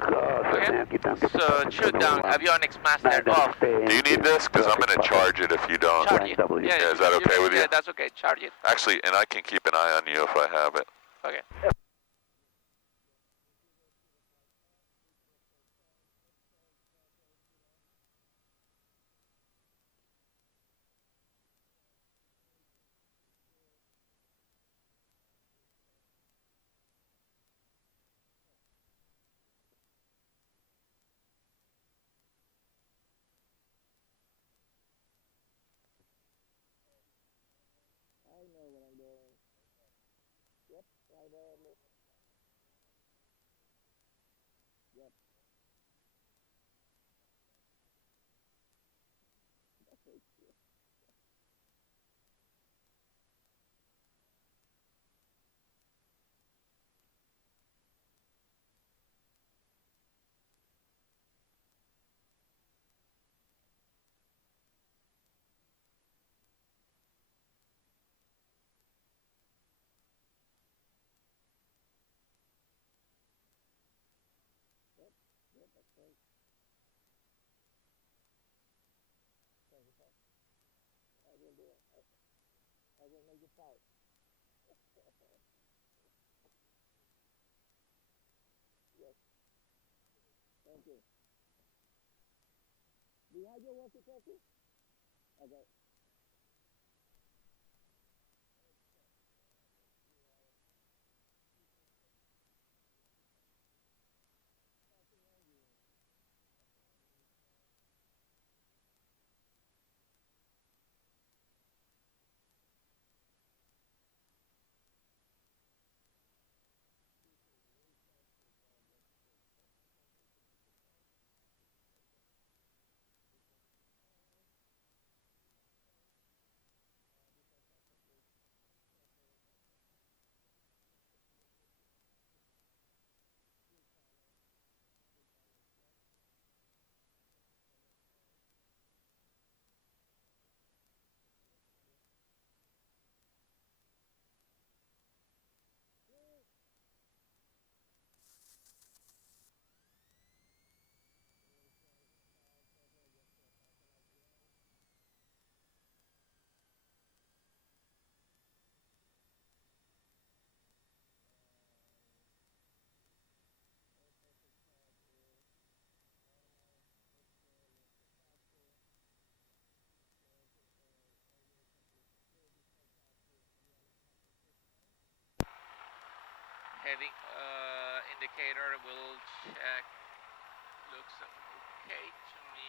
Okay. So, shutdown, avionics master off. Do you need this? Because I'm going to charge it if you don't. Charge it. Yeah, is that okay with you? Yeah, that's okay. Charge it. Actually, and I can keep an eye on you if I have it. Okay. heading indicator will check. Looks okay to me.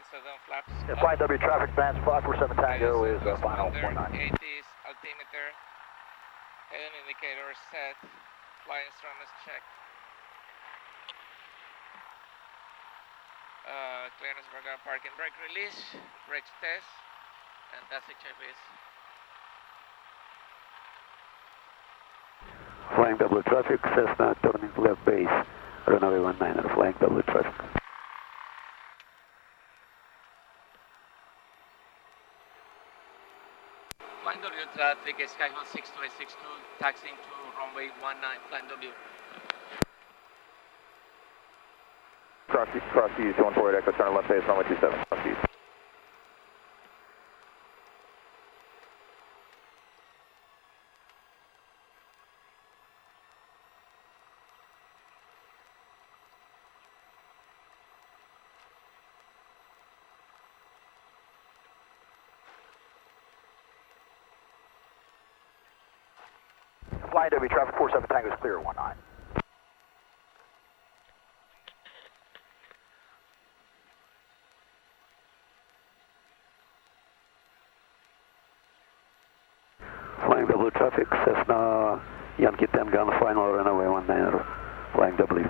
It's a down flaps. Flight W traffic, advance 547 Tango is final 19. 80s altimeter. Heading indicator set. Flying instruments checked. Clearance for car parking brake release. Brakes test. And that's HIVs. Flying W traffic, Cessna turning left base, runway 19er, flying W traffic. Flying W traffic, Skyhawk 62862, taxiing to runway 19, Flying W. Cross east, 148 Echo, turn left base, runway 27, cross east. Flying W traffic, 47 Tango is clear, 19. Flying W traffic, Cessna Yankee 10 gun, final runway 19er, flying W.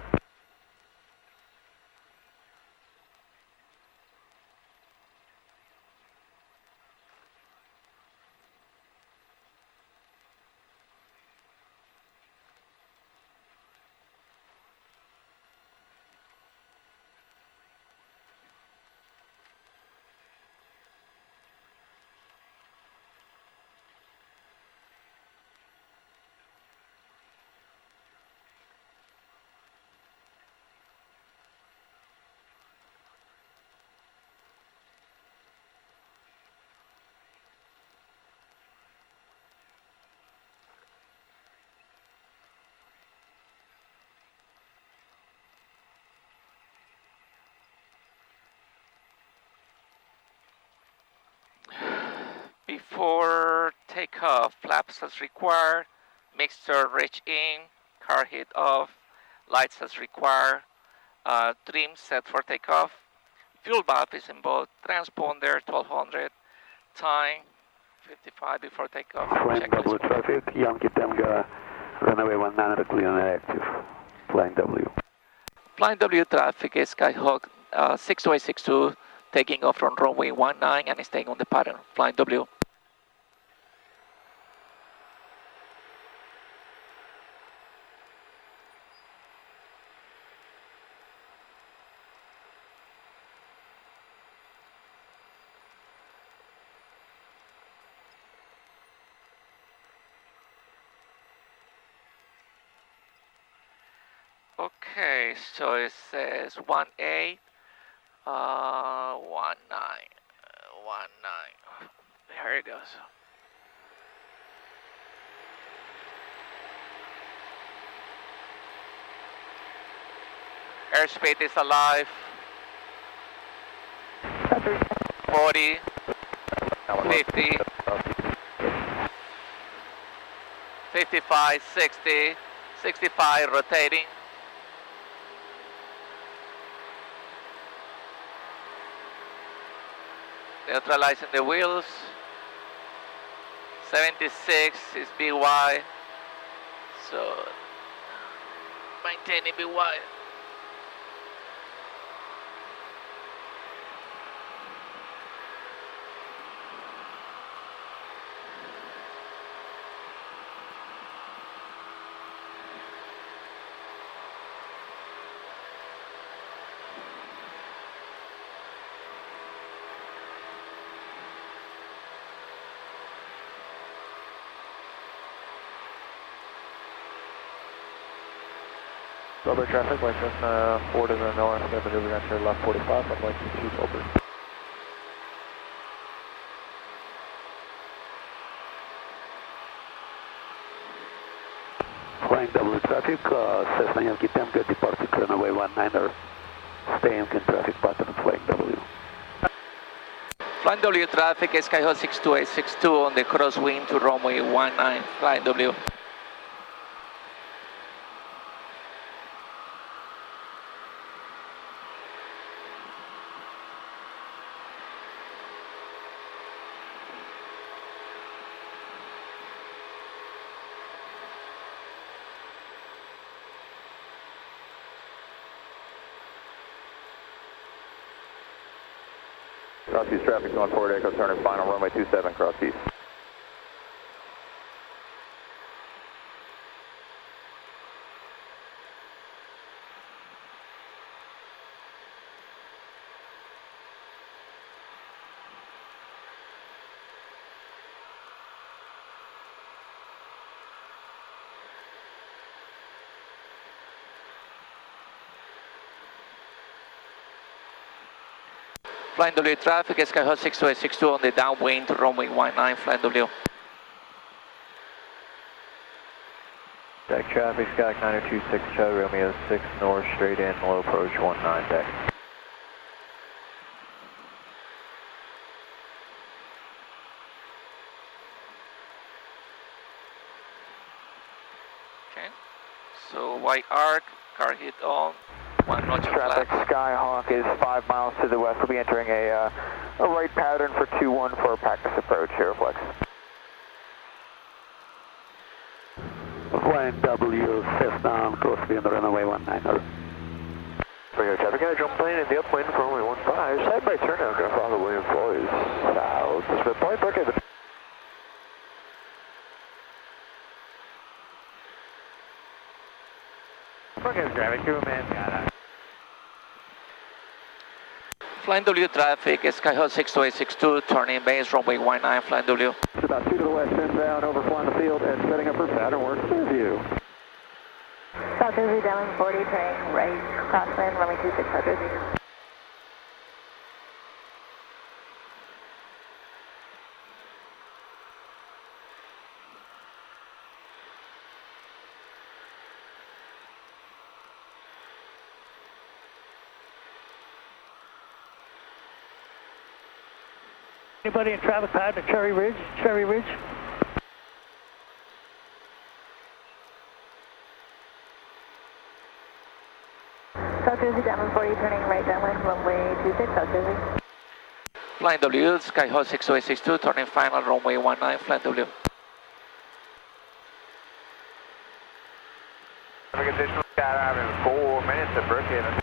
Before takeoff, flaps as required, mixture reach in, car heat off, lights as required, trim set for takeoff, fuel valve is in both, transponder 1200, time 55 before takeoff. Flying W traffic, Yankee 10 gun, runway 19er, clear and active, flying W. Flying W traffic is Skyhawk 62862, taking off from runway 19 and staying on the pattern, flying W. Okay, so it says 18, 19, 19. There it goes. Airspeed is alive. 40, 50, 55, 60, 65, rotating. Neutralizing the wheels. 76 is BY. So maintaining BY. Over traffic, by Cessna 4 to the north, maneuvering on your left 45, I'm like 2 over. Flying W traffic, Cessna Yankee 10 gun, departing runway 19er, staying in traffic pattern, flying W. Flying W traffic, Skyhawk 62862 on the crosswind to runway 19, Flying W. Cross-east traffic going forward, Echo turning final, runway 27, cross-east. Flying W traffic, Skyhawk 62862 on the downwind to runway 19, Flying W. Deck traffic, Sky 9026, Charlie Romeo 6 north, straight in, low approach 19 deck. Okay, so white arc, car hit on, one notch of Traffic, flat. Skyhawk is 5 miles to the west. We'll be entering a right pattern for 21 for a practice approach, Aeroflex. Flying W, Cessna, crosswind, runway 19. Radio traffic, got a jump plane in the upwind for only 15. Side by turnout, going to follow William Floyd south. Smith Point, okay. Okay, traffic, 2-man, got it. Flying W traffic, Skyhawk 62862, turning base, runway 19, Flying W. It's about 2 to the west, inbound, overflying the field, and setting up for pattern work, clear view. South Jersey, down 40, turning right, crosswind, runway 26, South Jersey. Anybody in traffic pattern at Cherry Ridge? Cherry Ridge? South Jersey, down 40, turning right downwind, runway 26, South Jersey. Flying W, Skyhawk 62862, turning final, runway 19, Flying W. Traffic additional skydive in 4 minutes at Brookhaven.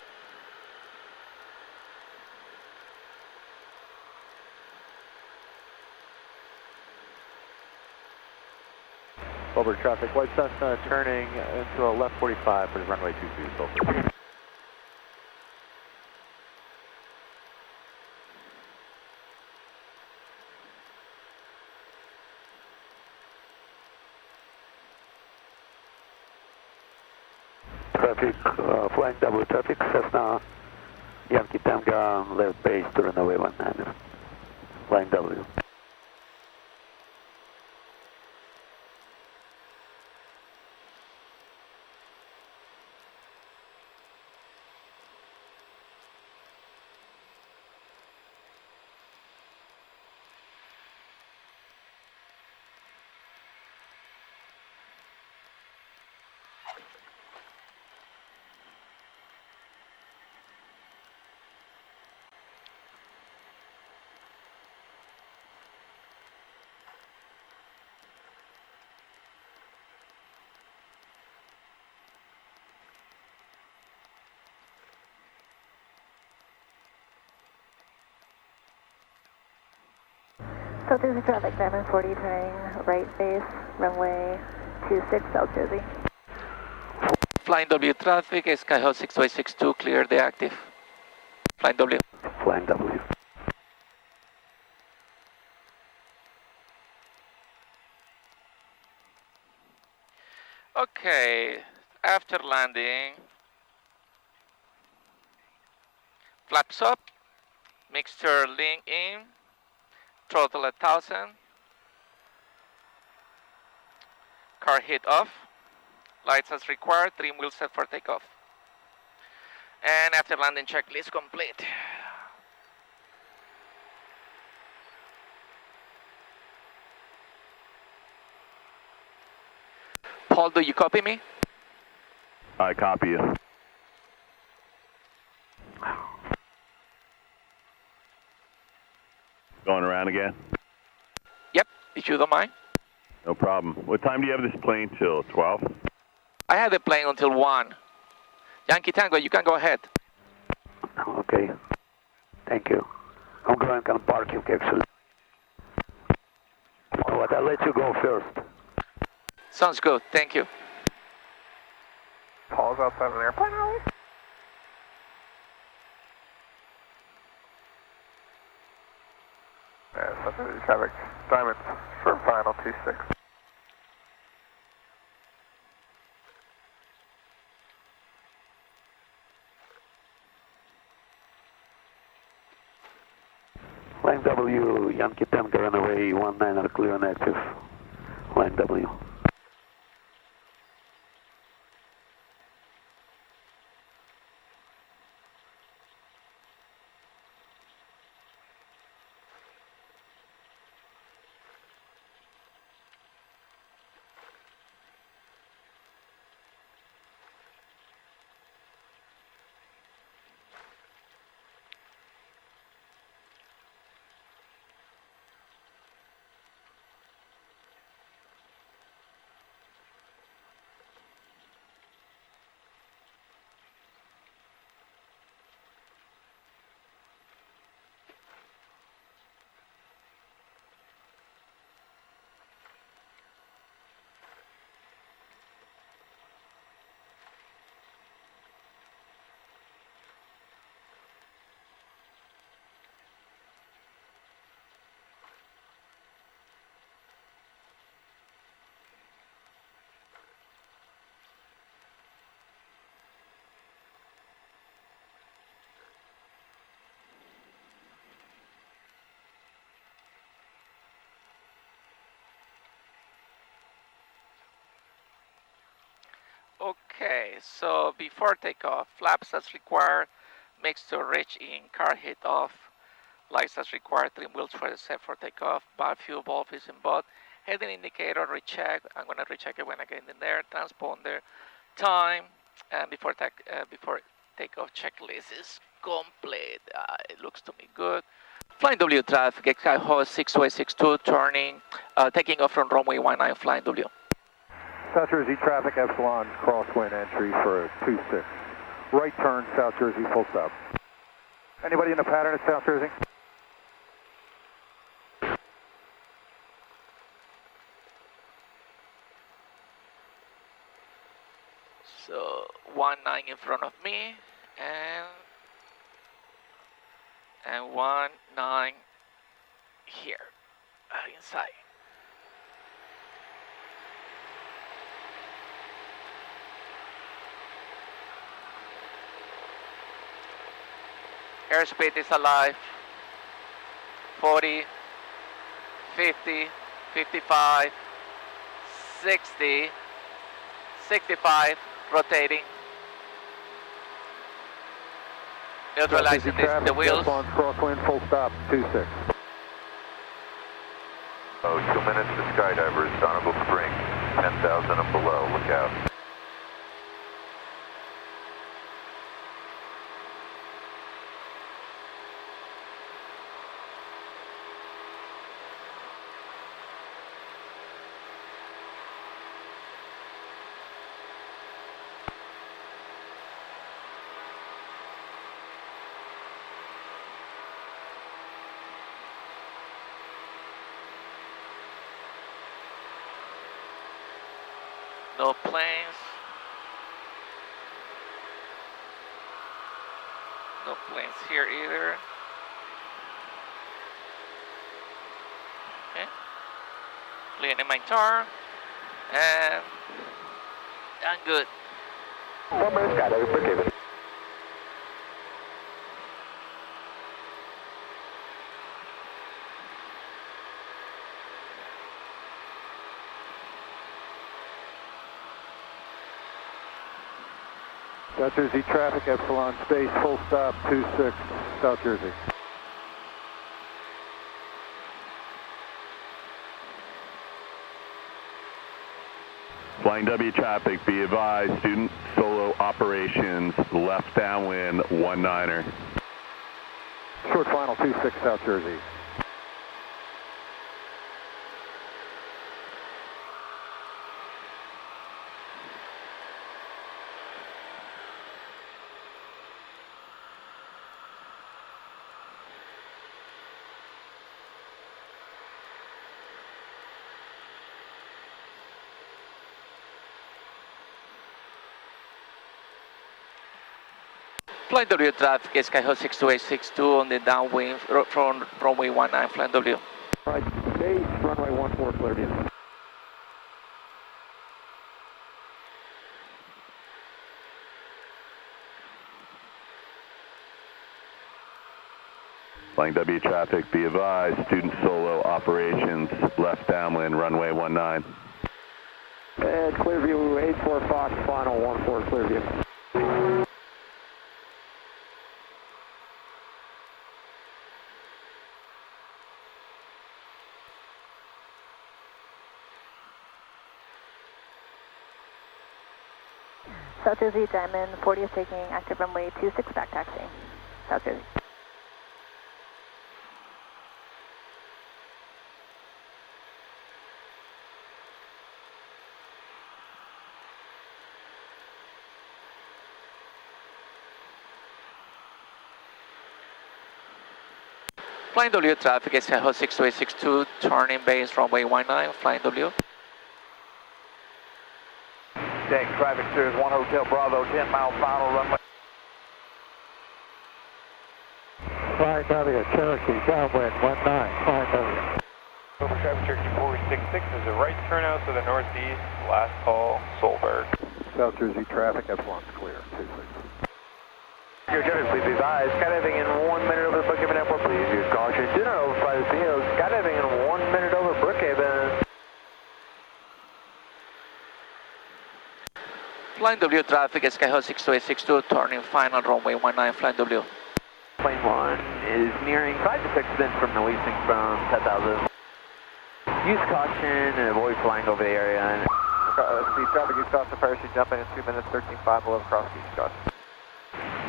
Over traffic, White Cessna turning into a left 45 for the runway 22, Sulphur. Traffic, flying W traffic, Cessna, Yankee Tango, left base to runway 19. Flying W. South Jersey traffic, 740, turning right base, runway 26, South Jersey. Flying W traffic, Skyhawk 62862, clear the active. Flying W. Flying W. Okay, after landing, flaps up, mixture link in, throttle at 1000, car hit off, lights as required, trim wheel set for takeoff. And after landing checklist complete. Paul, do you copy me? I copy you. Going around again? Yep, if you don't mind. No problem. What time do you have this plane till? 12? I have the plane until 1. Yankee Tango, you can go ahead. Okay. Thank you. I'm going to park you, actually. But I'll let you go first. Sounds good, thank you. Paul's outside of an airplane, are we? South traffic. Diamond for final 26. Line W, Yankee Tango, runaway 19 are clear and active. Line W. Okay, so before takeoff, flaps as required, mix to reach in, car heat off, lights as required, trim wheels set for takeoff, valve fuel bulb is in both, heading indicator recheck, I'm going to recheck it when I get in there, transponder, time, and before takeoff checklist is complete. It looks to me good. Flying W traffic, X-Sky host 6262, turning, taking off from runway 19, Flying W. South Jersey traffic, Epsilon, crosswind entry for 26. Right turn, South Jersey, full stop. Anybody in the pattern at South Jersey? So 19 in front of me, and 19 here, inside. Airspeed is alive. 40, 50, 55, 60, 65, rotating. Neutralizing the wheels. Crosswind, full stop, 26. Oh, 2 minutes to skydivers, Donegal Springs, 10,000 and below, look out. No planes. No planes here either. Okay. Clearing my turn. And I'm good. South Jersey traffic, Epsilon space, full stop, 26, South Jersey. Flying W traffic, be advised, student solo operations, left downwind, 19er. Short final 26 South Jersey. Flying W traffic, Skyhawk 62862 on the downwind from runway 19, Flying W. Right, base, runway 14, clear view. Flying W traffic, be advised, student solo operations, left downwind, runway 19. Clear view, 84 Fox, final 14, clear view. South Jersey, Diamond 40 is taking active runway 26 back taxi. South Jersey. Flying W traffic, Skyhawk 62862, turning base runway 19, Flying W. Tank traffic Series 1 Hotel Bravo, 10 mile final runway. Flying W, Cherokee, downwind, 19, Flying W. Over traffic Cherokee 466 is a right turnout to the northeast, last call, Solberg. South Jersey traffic, Epsilon's clear, 26. Your Jeffers, please be advised. Skydiving in 1 minute over the Brookhaven Airport, please use caution. Do not overfly the field. Skydiving in 1 minute over Brookhaven. Flying W traffic, Skyhawk 62862, turning final runway 19, Flying W. Plane 1 is nearing 5 to 6 spins from releasing from 10,000. Use caution and avoid flying over the area. Speed traffic, use caution, parachute jumping in 2 minutes, 13.5 below cross speed caution.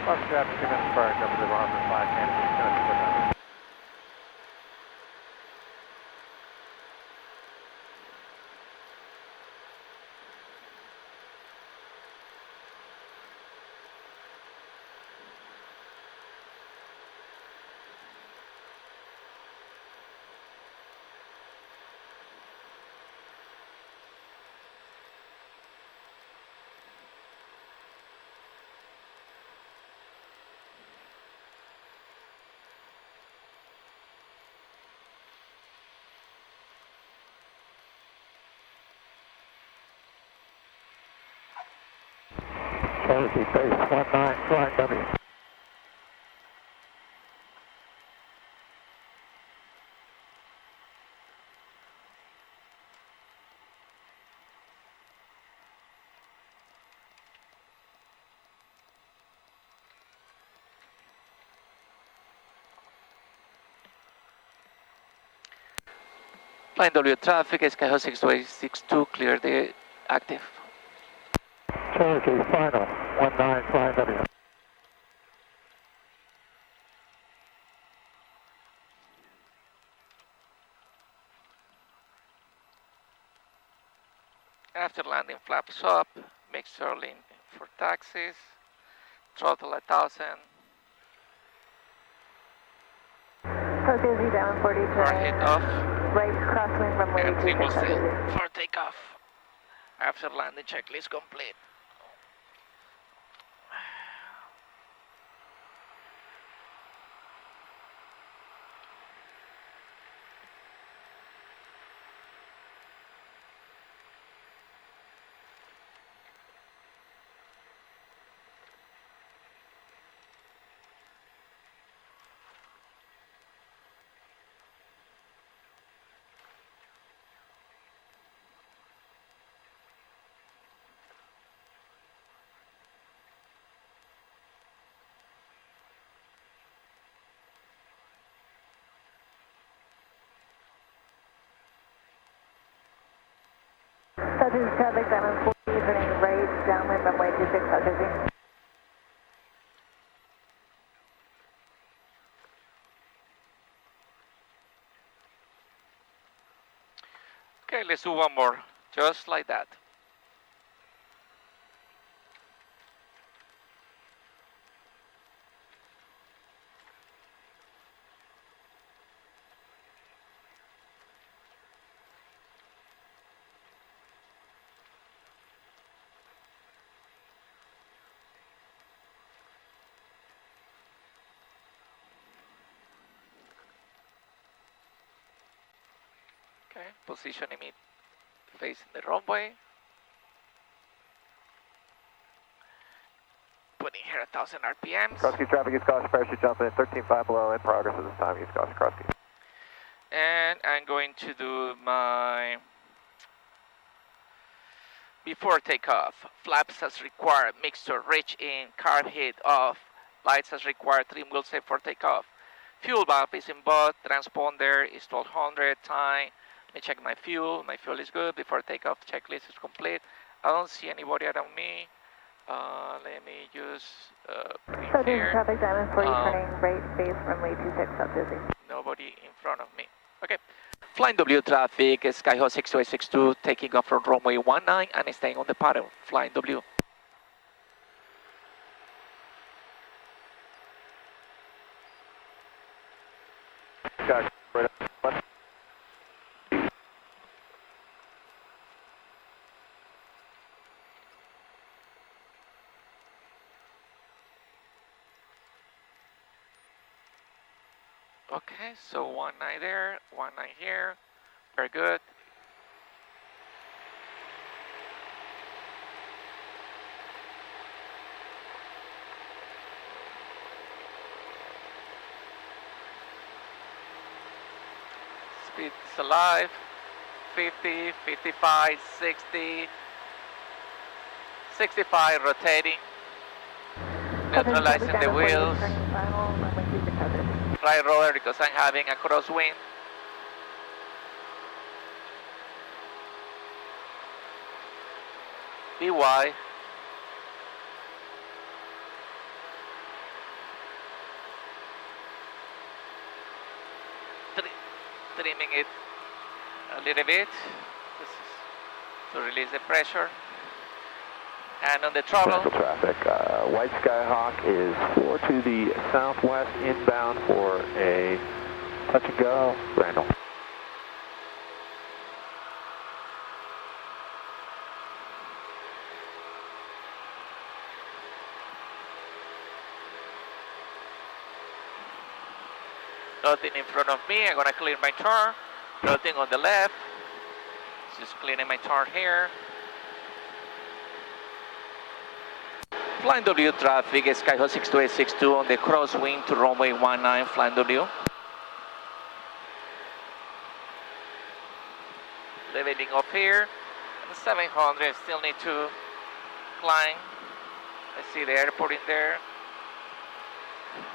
Cross traffic 2 minutes prior, cover the runway 5 minutes. Cherokee, base 19, Flying W. Flying W traffic, Skyhawk 62862, clear the active. Cherokee, final, 19, Flying W. After landing, flaps up, mixer link for taxis, throttle 1000. South Jersey, Diamond 40 Car hit off, right crosswind runway and 26 single South still Jersey. for takeoff. After landing, checklist complete. South Jersey traffic, Diamond 40, turning right, downwind runway 26, South Jersey. Okay, let's do one more, just like that. Okay, positioning it facing the runway. Putting here 1,000 RPMs. Cross-key traffic, East Coast, parachute jumping at 13.5 below, in progress at this time, East Coast, cross-key. And I'm going to do my before takeoff. Flaps as required, mixture rich in, carb heat off, lights as required, trim wheel set for takeoff. Fuel valve is in both, transponder is 1200, time. Let me check my fuel is good. Before takeoff, checklist is complete. I don't see anybody around me. Let me just South Jersey here. traffic, Diamond 40, turning right, base runway 26, South Jersey. Nobody in front of me. Okay. Flying W traffic, Skyhawk 62862, taking off from runway 19 and staying on the pattern. Flying W. Got right up, left. Okay, so 19 there, 19 here. Very good. Speed is alive. 50, 55, 60, 65 rotating. Neutralizing the wheels. Right roller because I'm having a crosswind. BY. Trimming it a little bit. This is to release the pressure. And on the throttle. Central traffic, White Skyhawk is 4 to the southwest inbound for a touch and go, Randall. Nothing in front of me, I'm gonna clear my turn. Nothing on the left. Just clearing my turn here. Flying W traffic, Skyhawk 62862 on the crosswind to runway 19, Flying W. Leveling up here. And 700, still need to climb. I see the airport in there.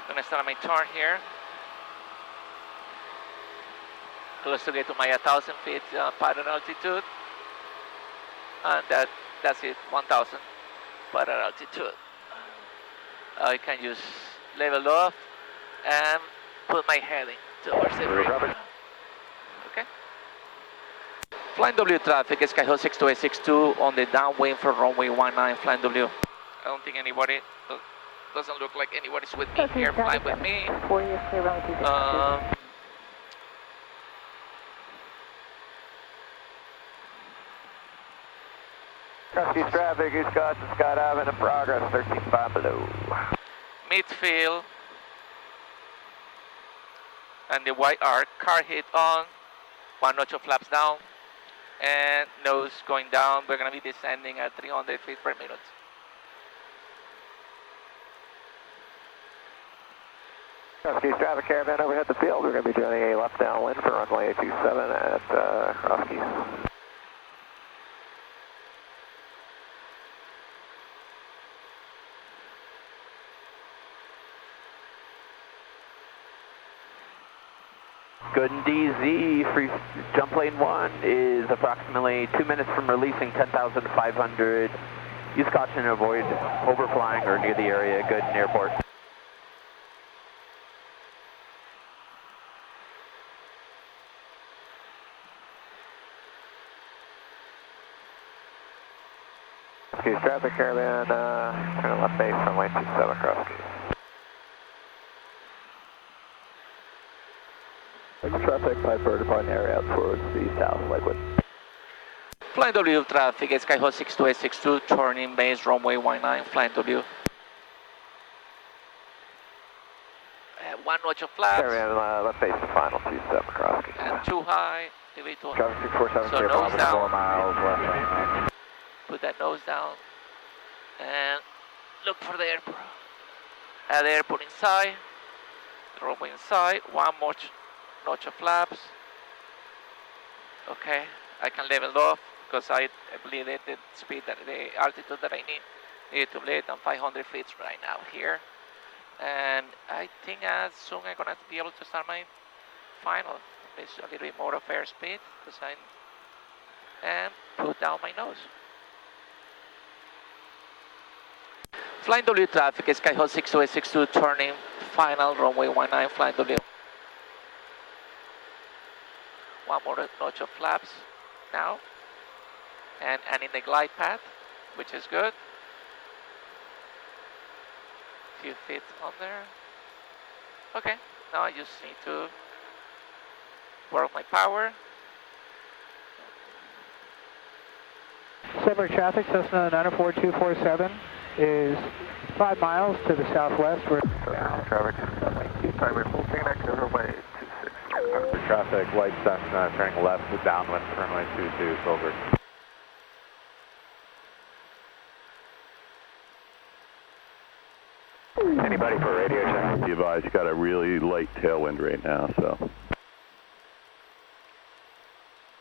Gonna start my turn here. Close to get to my 1,000 feet pattern altitude. And that's it, 1,000 pattern altitude. I can just level off and put my heading towards the bridge. Okay. Flying W traffic, Skyhawk 62862 on the downwind for runway 19, Flying W. I don't think anybody, doesn't look like anybody's with me here, flying with me. 40 is clear, runway 26. Cross-key traffic, East Coast and skydiving in progress, 13.5 below. Midfield. And the white arc, car hit on, 1 notch of flaps down, and nose going down. We're gonna be descending at 300 feet per minute. Cross-key traffic, caravan overhead the field. We're going to be doing a left downwind for runway 27 at Cross-keys. Good and DZ, free jump lane 1 is approximately 2 minutes from releasing 10,500. Use caution to avoid overflying or near the area. Good in airport. Keys traffic, Caravan, turn left base, runway 27 cross keys. Traffic, Piper, departing area out towards the south, Lakewood. Flying W traffic, Skyhawk 6262, turning base, runway 19, flying W. One notch of flaps. Caravan, left base, the final 27 cross keys. And too high, delete Traffic 647, so clear, nose down. 4 miles left. Put that nose down and look for the airport. Add the airport inside, the runway inside, one more notch of flaps. Okay, I can level off because I believe that the speed, that the altitude that I need to bleed on 500 feet right now here. And I think as soon I'm gonna be able to start my final. There's a little bit more of airspeed because and put down my nose. Flying W traffic, Skyhawk 6262, turning final, runway 19, flying W. One more notch of flaps now. And in the glide path, which is good. Few feet on there. Okay, now I just need to work my power. Silver traffic, Cessna 94247 is 5 miles to the southwest. We're traffic, primary full chain active, runway 26. Traffic, white Cessna, turning left with downwind, runway 22, Silver. Anybody for radio check? Be advised, you got a really light tailwind right now, so.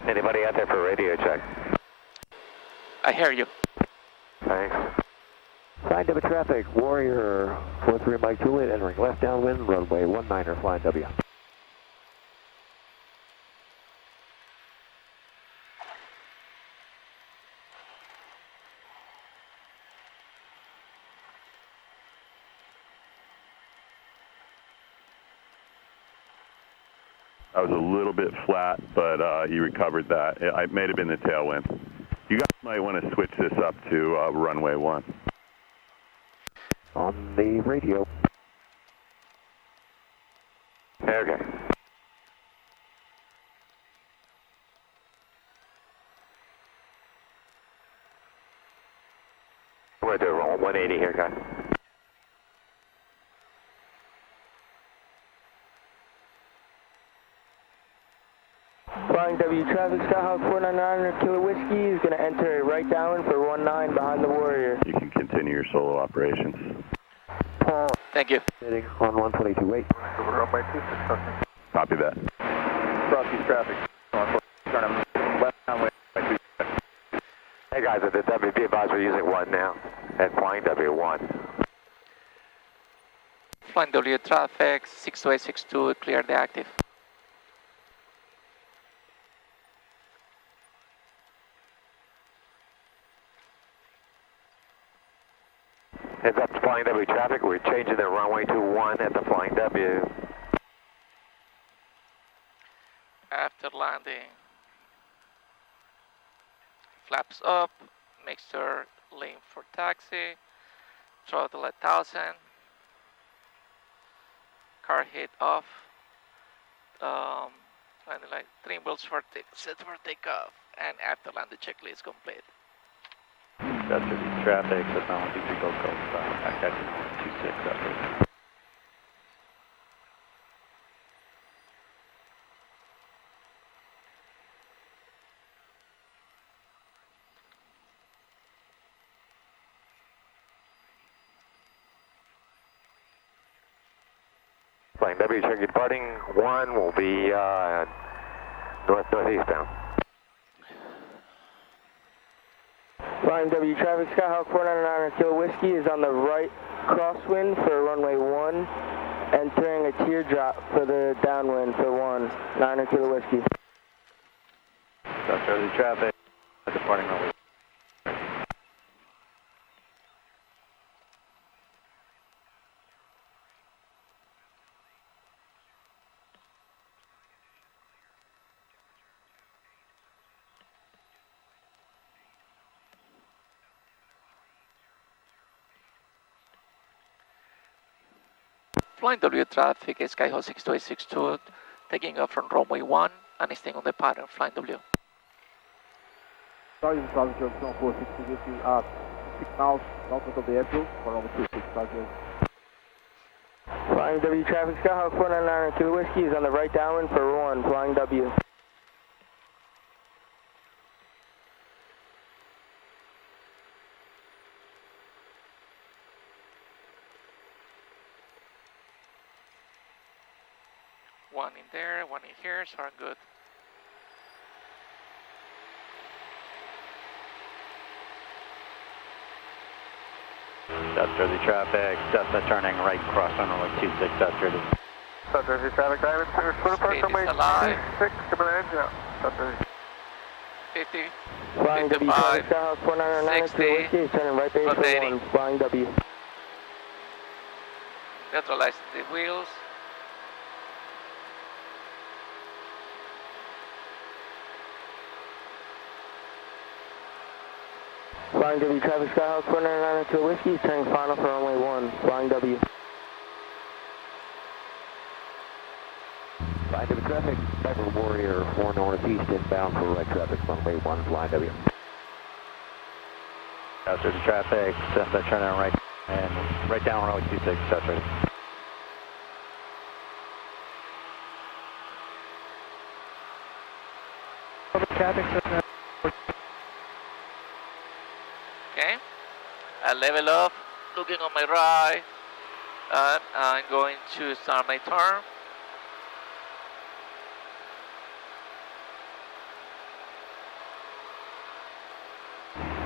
Anybody out there for radio check? I hear you. Thanks. Flying W traffic, Warrior 43 Mike Juliet entering left downwind, runway 19er, flying W. I was a little bit flat, but you recovered that. It may have been the tailwind. You guys might want to switch this up to runway 1. On the radio. Okay. We're going to roll 180 here, guys. Flying W traffic, Skyhawk 499 Kilo Whiskey is going to enter right downwind for 19 behind the Warrior. You can continue your solo operations. Paul. Thank you. Heading on 122.8. We're up by 26. Copy that. Cross-east traffic, turn left downwind by 26. Hey guys, at the WB advisor, we're using 1 now. And flying W1. Flying W traffic, 6262, clear the active. Heads up to flying W traffic. We're changing the runway to 1 at the flying W. After landing, flaps up, make sure lane for taxi, throttle at 1000, car heat off, landing like 3 wheels for set for takeoff, and after land the checklist complete. That's traffic, Cessna 123 Gold Coast, back at 26 upper. Flying W, check your departing. 1 will be northeast bound. Flying W traffic, Skyhawk 499 Kilo Whiskey is on the right crosswind for runway 1 entering a teardrop for the downwind for 1, 9 Kilo Whiskey. South Jersey traffic, departing runway. Flying W traffic, Skyhawk 62862, taking off from runway 1 and staying on the pattern, flying W. Sorry, South Jersey, 46, 6 miles north of the airfield for runway 26, South Jersey. Flying W traffic, Skyhawk 499 Kilo Whiskey is on the right downwind for 1, flying W. One in there, one in here, so I'm good. South Jersey traffic, Cessna turning right cross on runway 26, South Jersey. South Jersey traffic, diamond, clear approach runway 26, come in engine out, South Jersey. 50, Flying W 55, traffic, Skyhawk 499 Kilo Whiskey is turning right base for rotating. 1, flying W. neutralizing the wheels. Flying W traffic, Skyhawk 499 Kilo Whiskey is turning final for runway 1, flying W. Flying W traffic, Cyber Warrior 4 northeast inbound for right traffic, runway 1, flying W. South Jersey traffic, Cessna turning right and right down runway 26, South Jersey. Traffic, Okay, I level up, looking on my right, and I'm going to start my turn.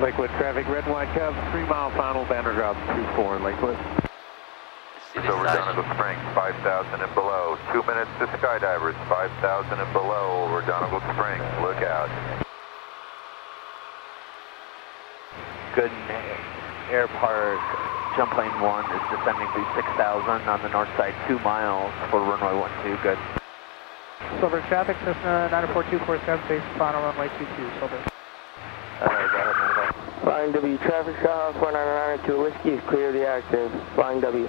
Lakewood traffic, red and white Cub, 3 mile final, Vandergraaf 24 in Lakewood. So we're down at the Springs, 5,000 and below. 2 minutes to skydivers, 5,000 and below. We're down at the Springs, look out. Good. Air Park, jump plane 1 is descending through 6,000 on the north side, 2 miles for runway 12, good. Silver traffic, Cessna 94247, base final runway 22, Silver. Go ahead, Flying W traffic, Skyhawk 499 Kilo Whiskey is clear of the active, flying W.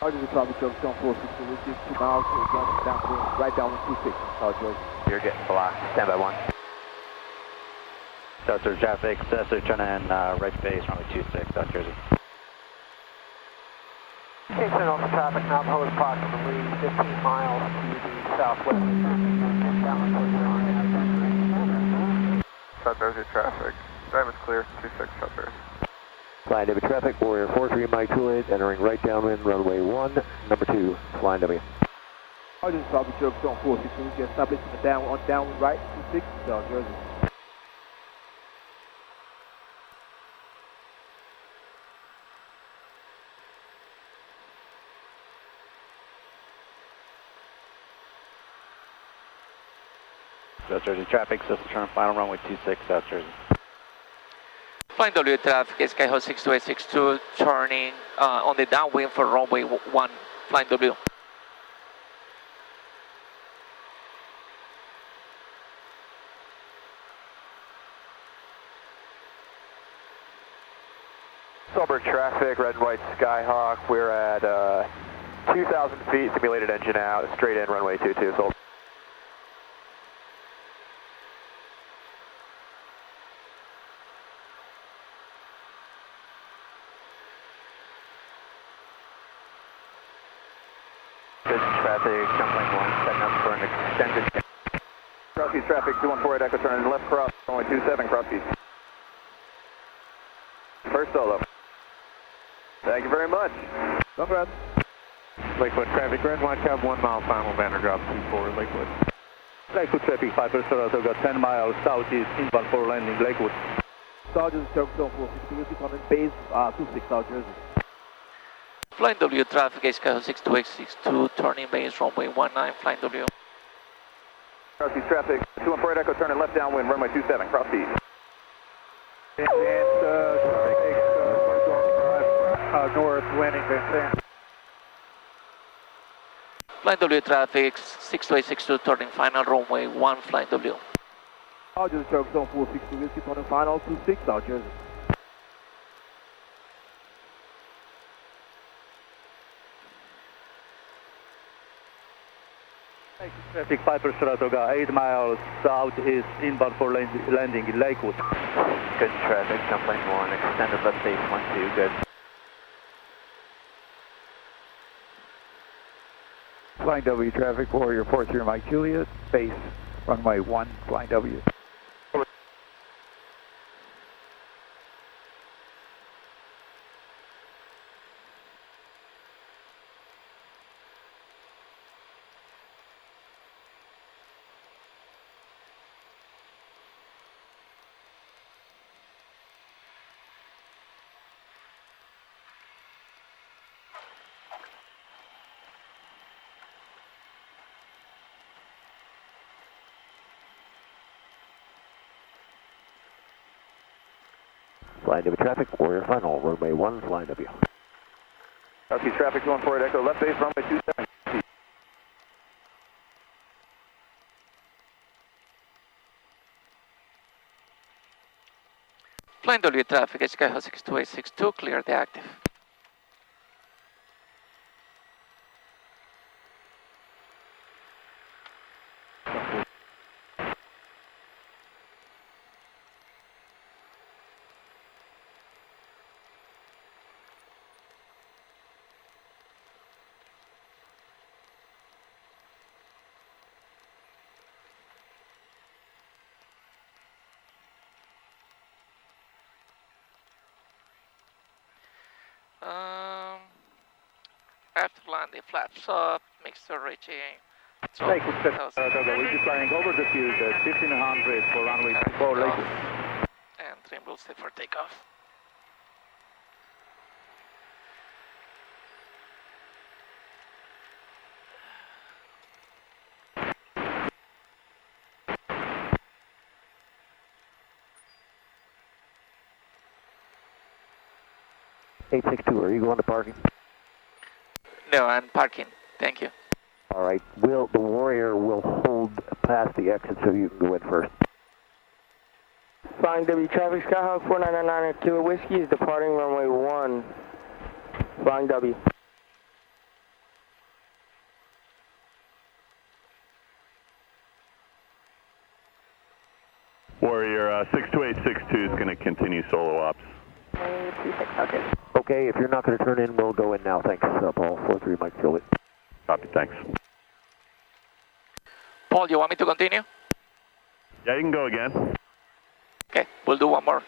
South Jersey traffic, Joe, 460, which is 2 miles, right down 26, South Jersey. You're getting blocked, stand by 1. South Jersey traffic, Cessna turning right base, runway 26, South Jersey. Kingston Alpha traffic now hold approximately 15 miles to the southwest. South Jersey traffic, diamond's clear, 26 South Jersey. Flying W traffic, Warrior 43, Mike 28, entering right downwind, runway 1, number 2, flying W. South Jersey traffic, Joe, 460, we get established in the downwind right, 26, South Jersey. South Jersey traffic, Cessna turning final runway 26, South Jersey. Flying W traffic, Skyhawk 62862, turning on the downwind for runway 1, flying W. Silver traffic, red and white Skyhawk, we're at 2,000 feet, simulated engine out, straight in runway 22, so. Good traffic, jump plane 1, setting up for an extended... Crosskeys traffic, 214 Echo turn left cross, runway 27, Crosskeys. First solo. Thank you very much. Congrats. Lakewood traffic, red and white Cub, 1 mile final, Vandergraaf 24, Lakewood. Lakewood traffic, 5 Toronto, got 10 miles southeast, inbound for landing, Lakewood. South Jersey traffic, 460, on base 26, South Jersey. Flying W traffic, Skyhawk 6262, turning base, runway 19, flying W. Cross east traffic, 214 Echo, turning left downwind, runway 27, cross east. North, landing Van Zandt. Flying W traffic, 62862, turning final, runway 1, flying W. Roger, choke zone 462 Whiskey, turning final, 26, South Jersey. Traffic 5 Saratoga, 8 miles southeast inbound for landing in Lakewood. Good traffic, jump lane 1, extended left base 12, good. Flying W traffic, Warrior 43 Mike Juliet, base, runway 1, flying W. Flying W traffic, Warrior final, runway 1, flying W. Southeast traffic, 214 Echo, left base, runway 27. Flying W traffic, Skyhawk 62862, clear the active. After landing, flaps up, mixture reaching. Lakewood, Saratoga, we'll be flying over the field at 1500 for runway 24 Lakewood. And trim will stay for takeoff. Are you going to parking? No, I'm parking. Thank you. All right. The Warrior will hold past the exit so you can go in first. Flying W traffic, Skyhawk 4999 Kilo Whiskey is departing runway 1. Flying W. Warrior 62862 is going to continue solo ops. 26, okay. Okay, if you're not going to turn in, we'll go in now. Thanks, Paul. 43 Mike Juliet. Copy, thanks. Paul, you want me to continue? Yeah, you can go again. Okay, we'll do one more.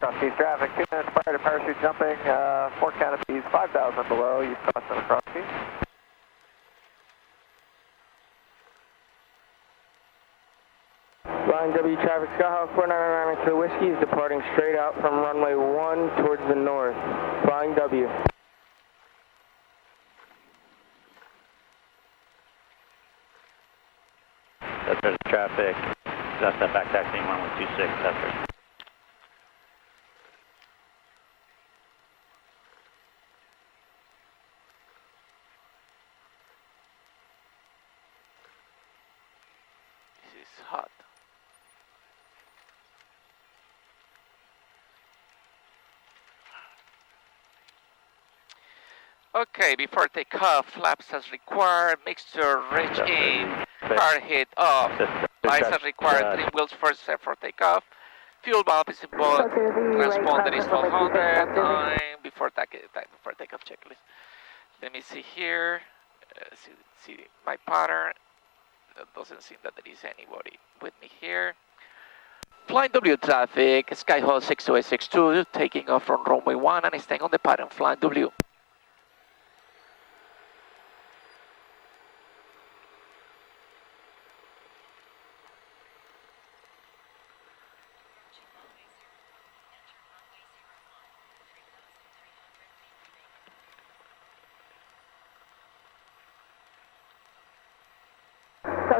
Cross-east traffic, 2 minutes prior to parachute jumping, 4 canopies, 5,000 below, you've crossed on the cross-east. Flying W traffic, Skyhawk 4999 Kilo Whiskey is departing straight out from runway 1 towards the north. Flying W. That's traffic, that's that back taxiing runway 26, that's right. This is hot. Okay, before takeoff, flaps as required, mixture reach in, car hit off. Lights as required, trim wheels first set for takeoff. Fuel valve is involved, transponder is 1200, time before takeoff checklist. Let me see here, see my pattern. It doesn't seem that there is anybody with me here. Flying W traffic, Skyhawk 62862, taking off from runway 1 and staying on the pattern, flying W.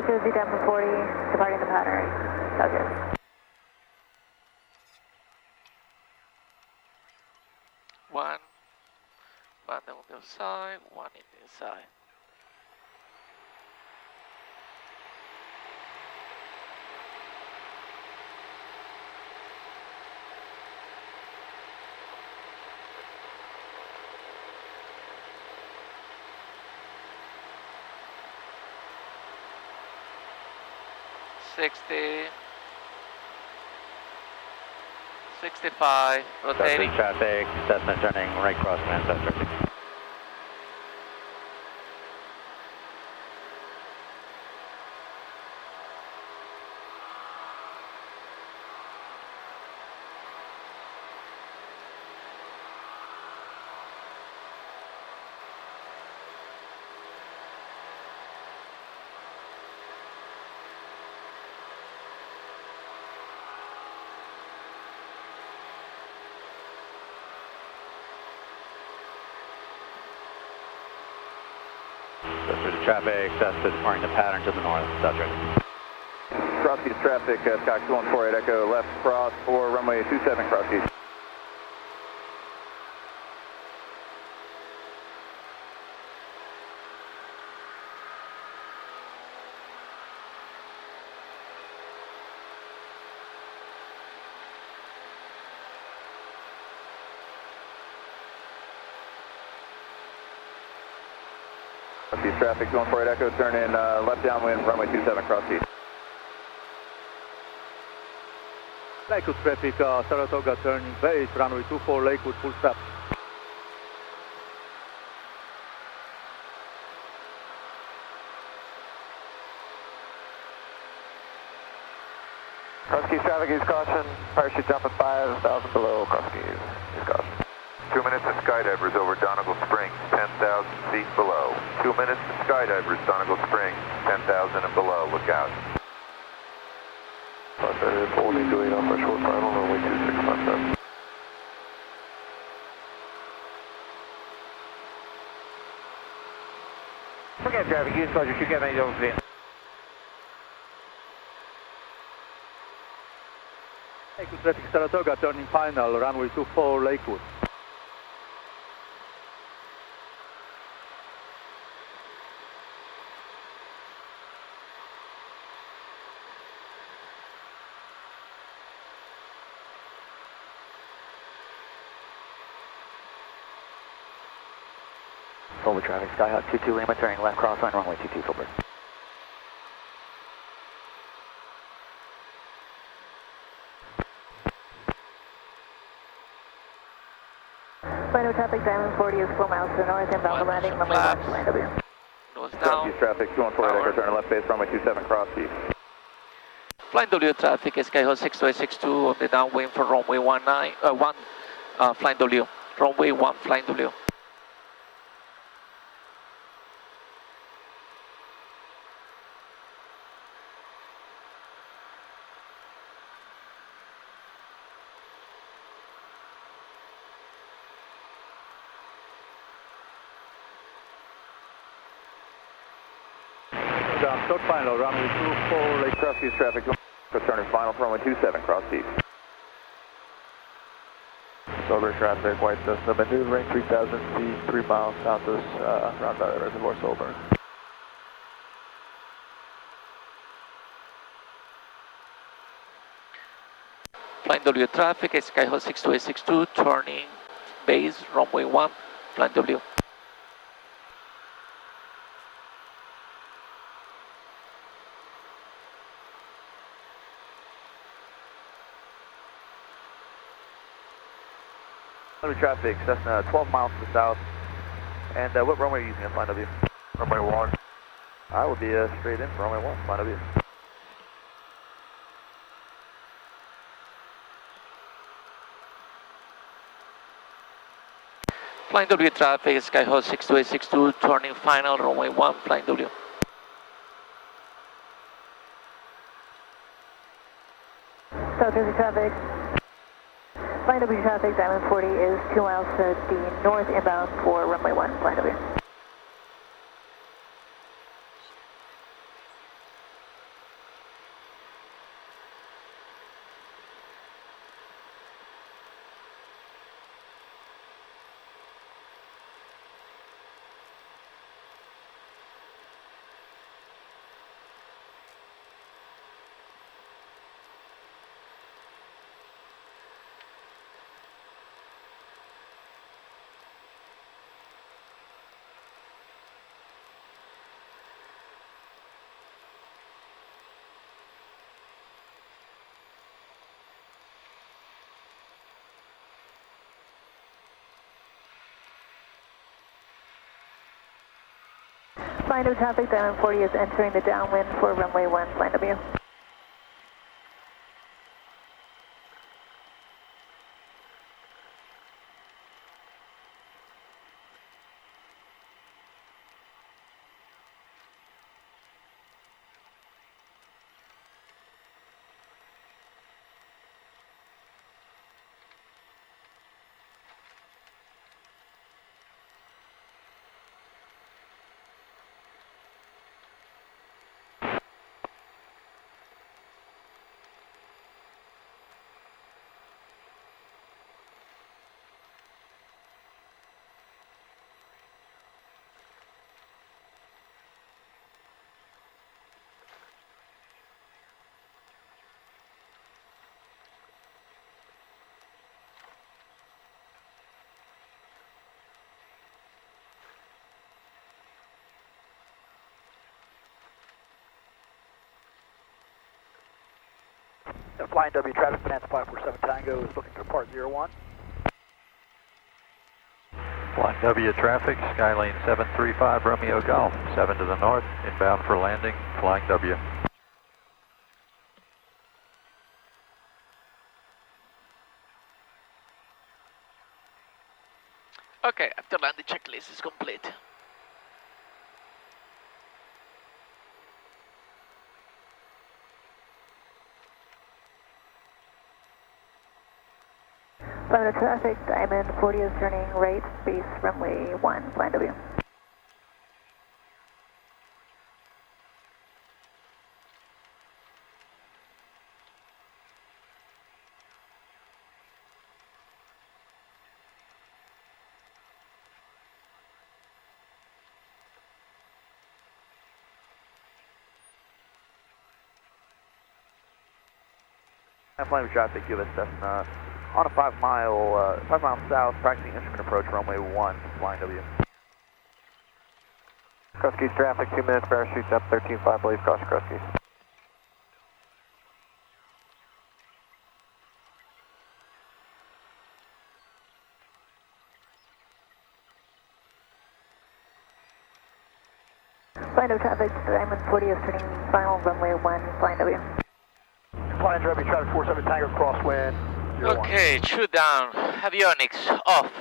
South Jersey, Diamond 40, departing the pattern, South Jersey. One on the outside, one in the inside. $60, 65, rotating. Traffic, Cessna turning right crosswind, South Jersey. Traffic, Cessna departing the pattern to the north, South Jersey. Cross-east traffic, Sky 214 Echo, left cross for runway 27, cross-east. Cross-east traffic, 214 Echo, turn in left downwind, runway 27, cross-east. Lakewood traffic, Saratoga turning base, runway 24, Lakewood, full stop. Cross-keys traffic, use caution. Parachute jump at 5,000 below, cross-keys, use caution. 2 minutes to skydivers over Donegal Springs, 10,000 feet below. 2 minutes to skydivers, Donegal Springs, 10,000 and below, look out. Holding doing off our short final, runway 2657. Forget traffic, use caution, should get over clear. Lakewood traffic, Saratoga turning final, runway 24, Lakewood. Silver traffic, Skyhawk 22 Lima, turning left crossline, runway 22 Silver. Final traffic, Diamond 40 is 4 miles to the north, inbound to landing, runway 1, flying W. Nose down. Cross-east traffic, 214 Echo, turn left base, runway 27, cross-east. Flying W traffic, Skyhawk 6262 on the downwind for runway 1, flying W. Runway 1, flying W. Down, short final, runway 24, Lake. Cross-east traffic, turning final for runway 27, cross-east. Silver traffic, white Cessna, maneuvering 3,000 feet, 3 miles south of Round Valley Reservoir, Silver. Flying W traffic, Skyhawk 62862, turning base, runway 1, flying W. Traffic, Cessna 12 miles to the south. And what runway are you using on Flying W? Runway 1. I will be straight in for runway 1, Flying W. Flying W traffic, Skyhawk 62862, turning final, runway 1, flying W. South Jersey traffic. Flying W traffic, Diamond 40 is 2 miles to the north, inbound for runway 1, flying W. Flying W traffic, Diamond 40 is entering the downwind for runway 1, Flying W. Flying W traffic, Finance 547 Tango is looking for part 01. Flying W traffic, Skylane 735 Romeo Golf, 7 to the north, inbound for landing, Flying W. Okay, after landing checklist is complete. Flying W traffic, Diamond 40 is turning right, base runway 1, Flying W. Flying W traffic, US Cessna, on a 5 mile south, practicing instrument approach, runway 1, Flying W. Kruski's traffic, 2 minutes, parachutes up, 13.5, believe, caution Kruski's. Flying W traffic, Diamond 40 is turning final, runway 1, Flying W. Flying W traffic 47 Tango crosswind. Okay, shoot down, avionics off.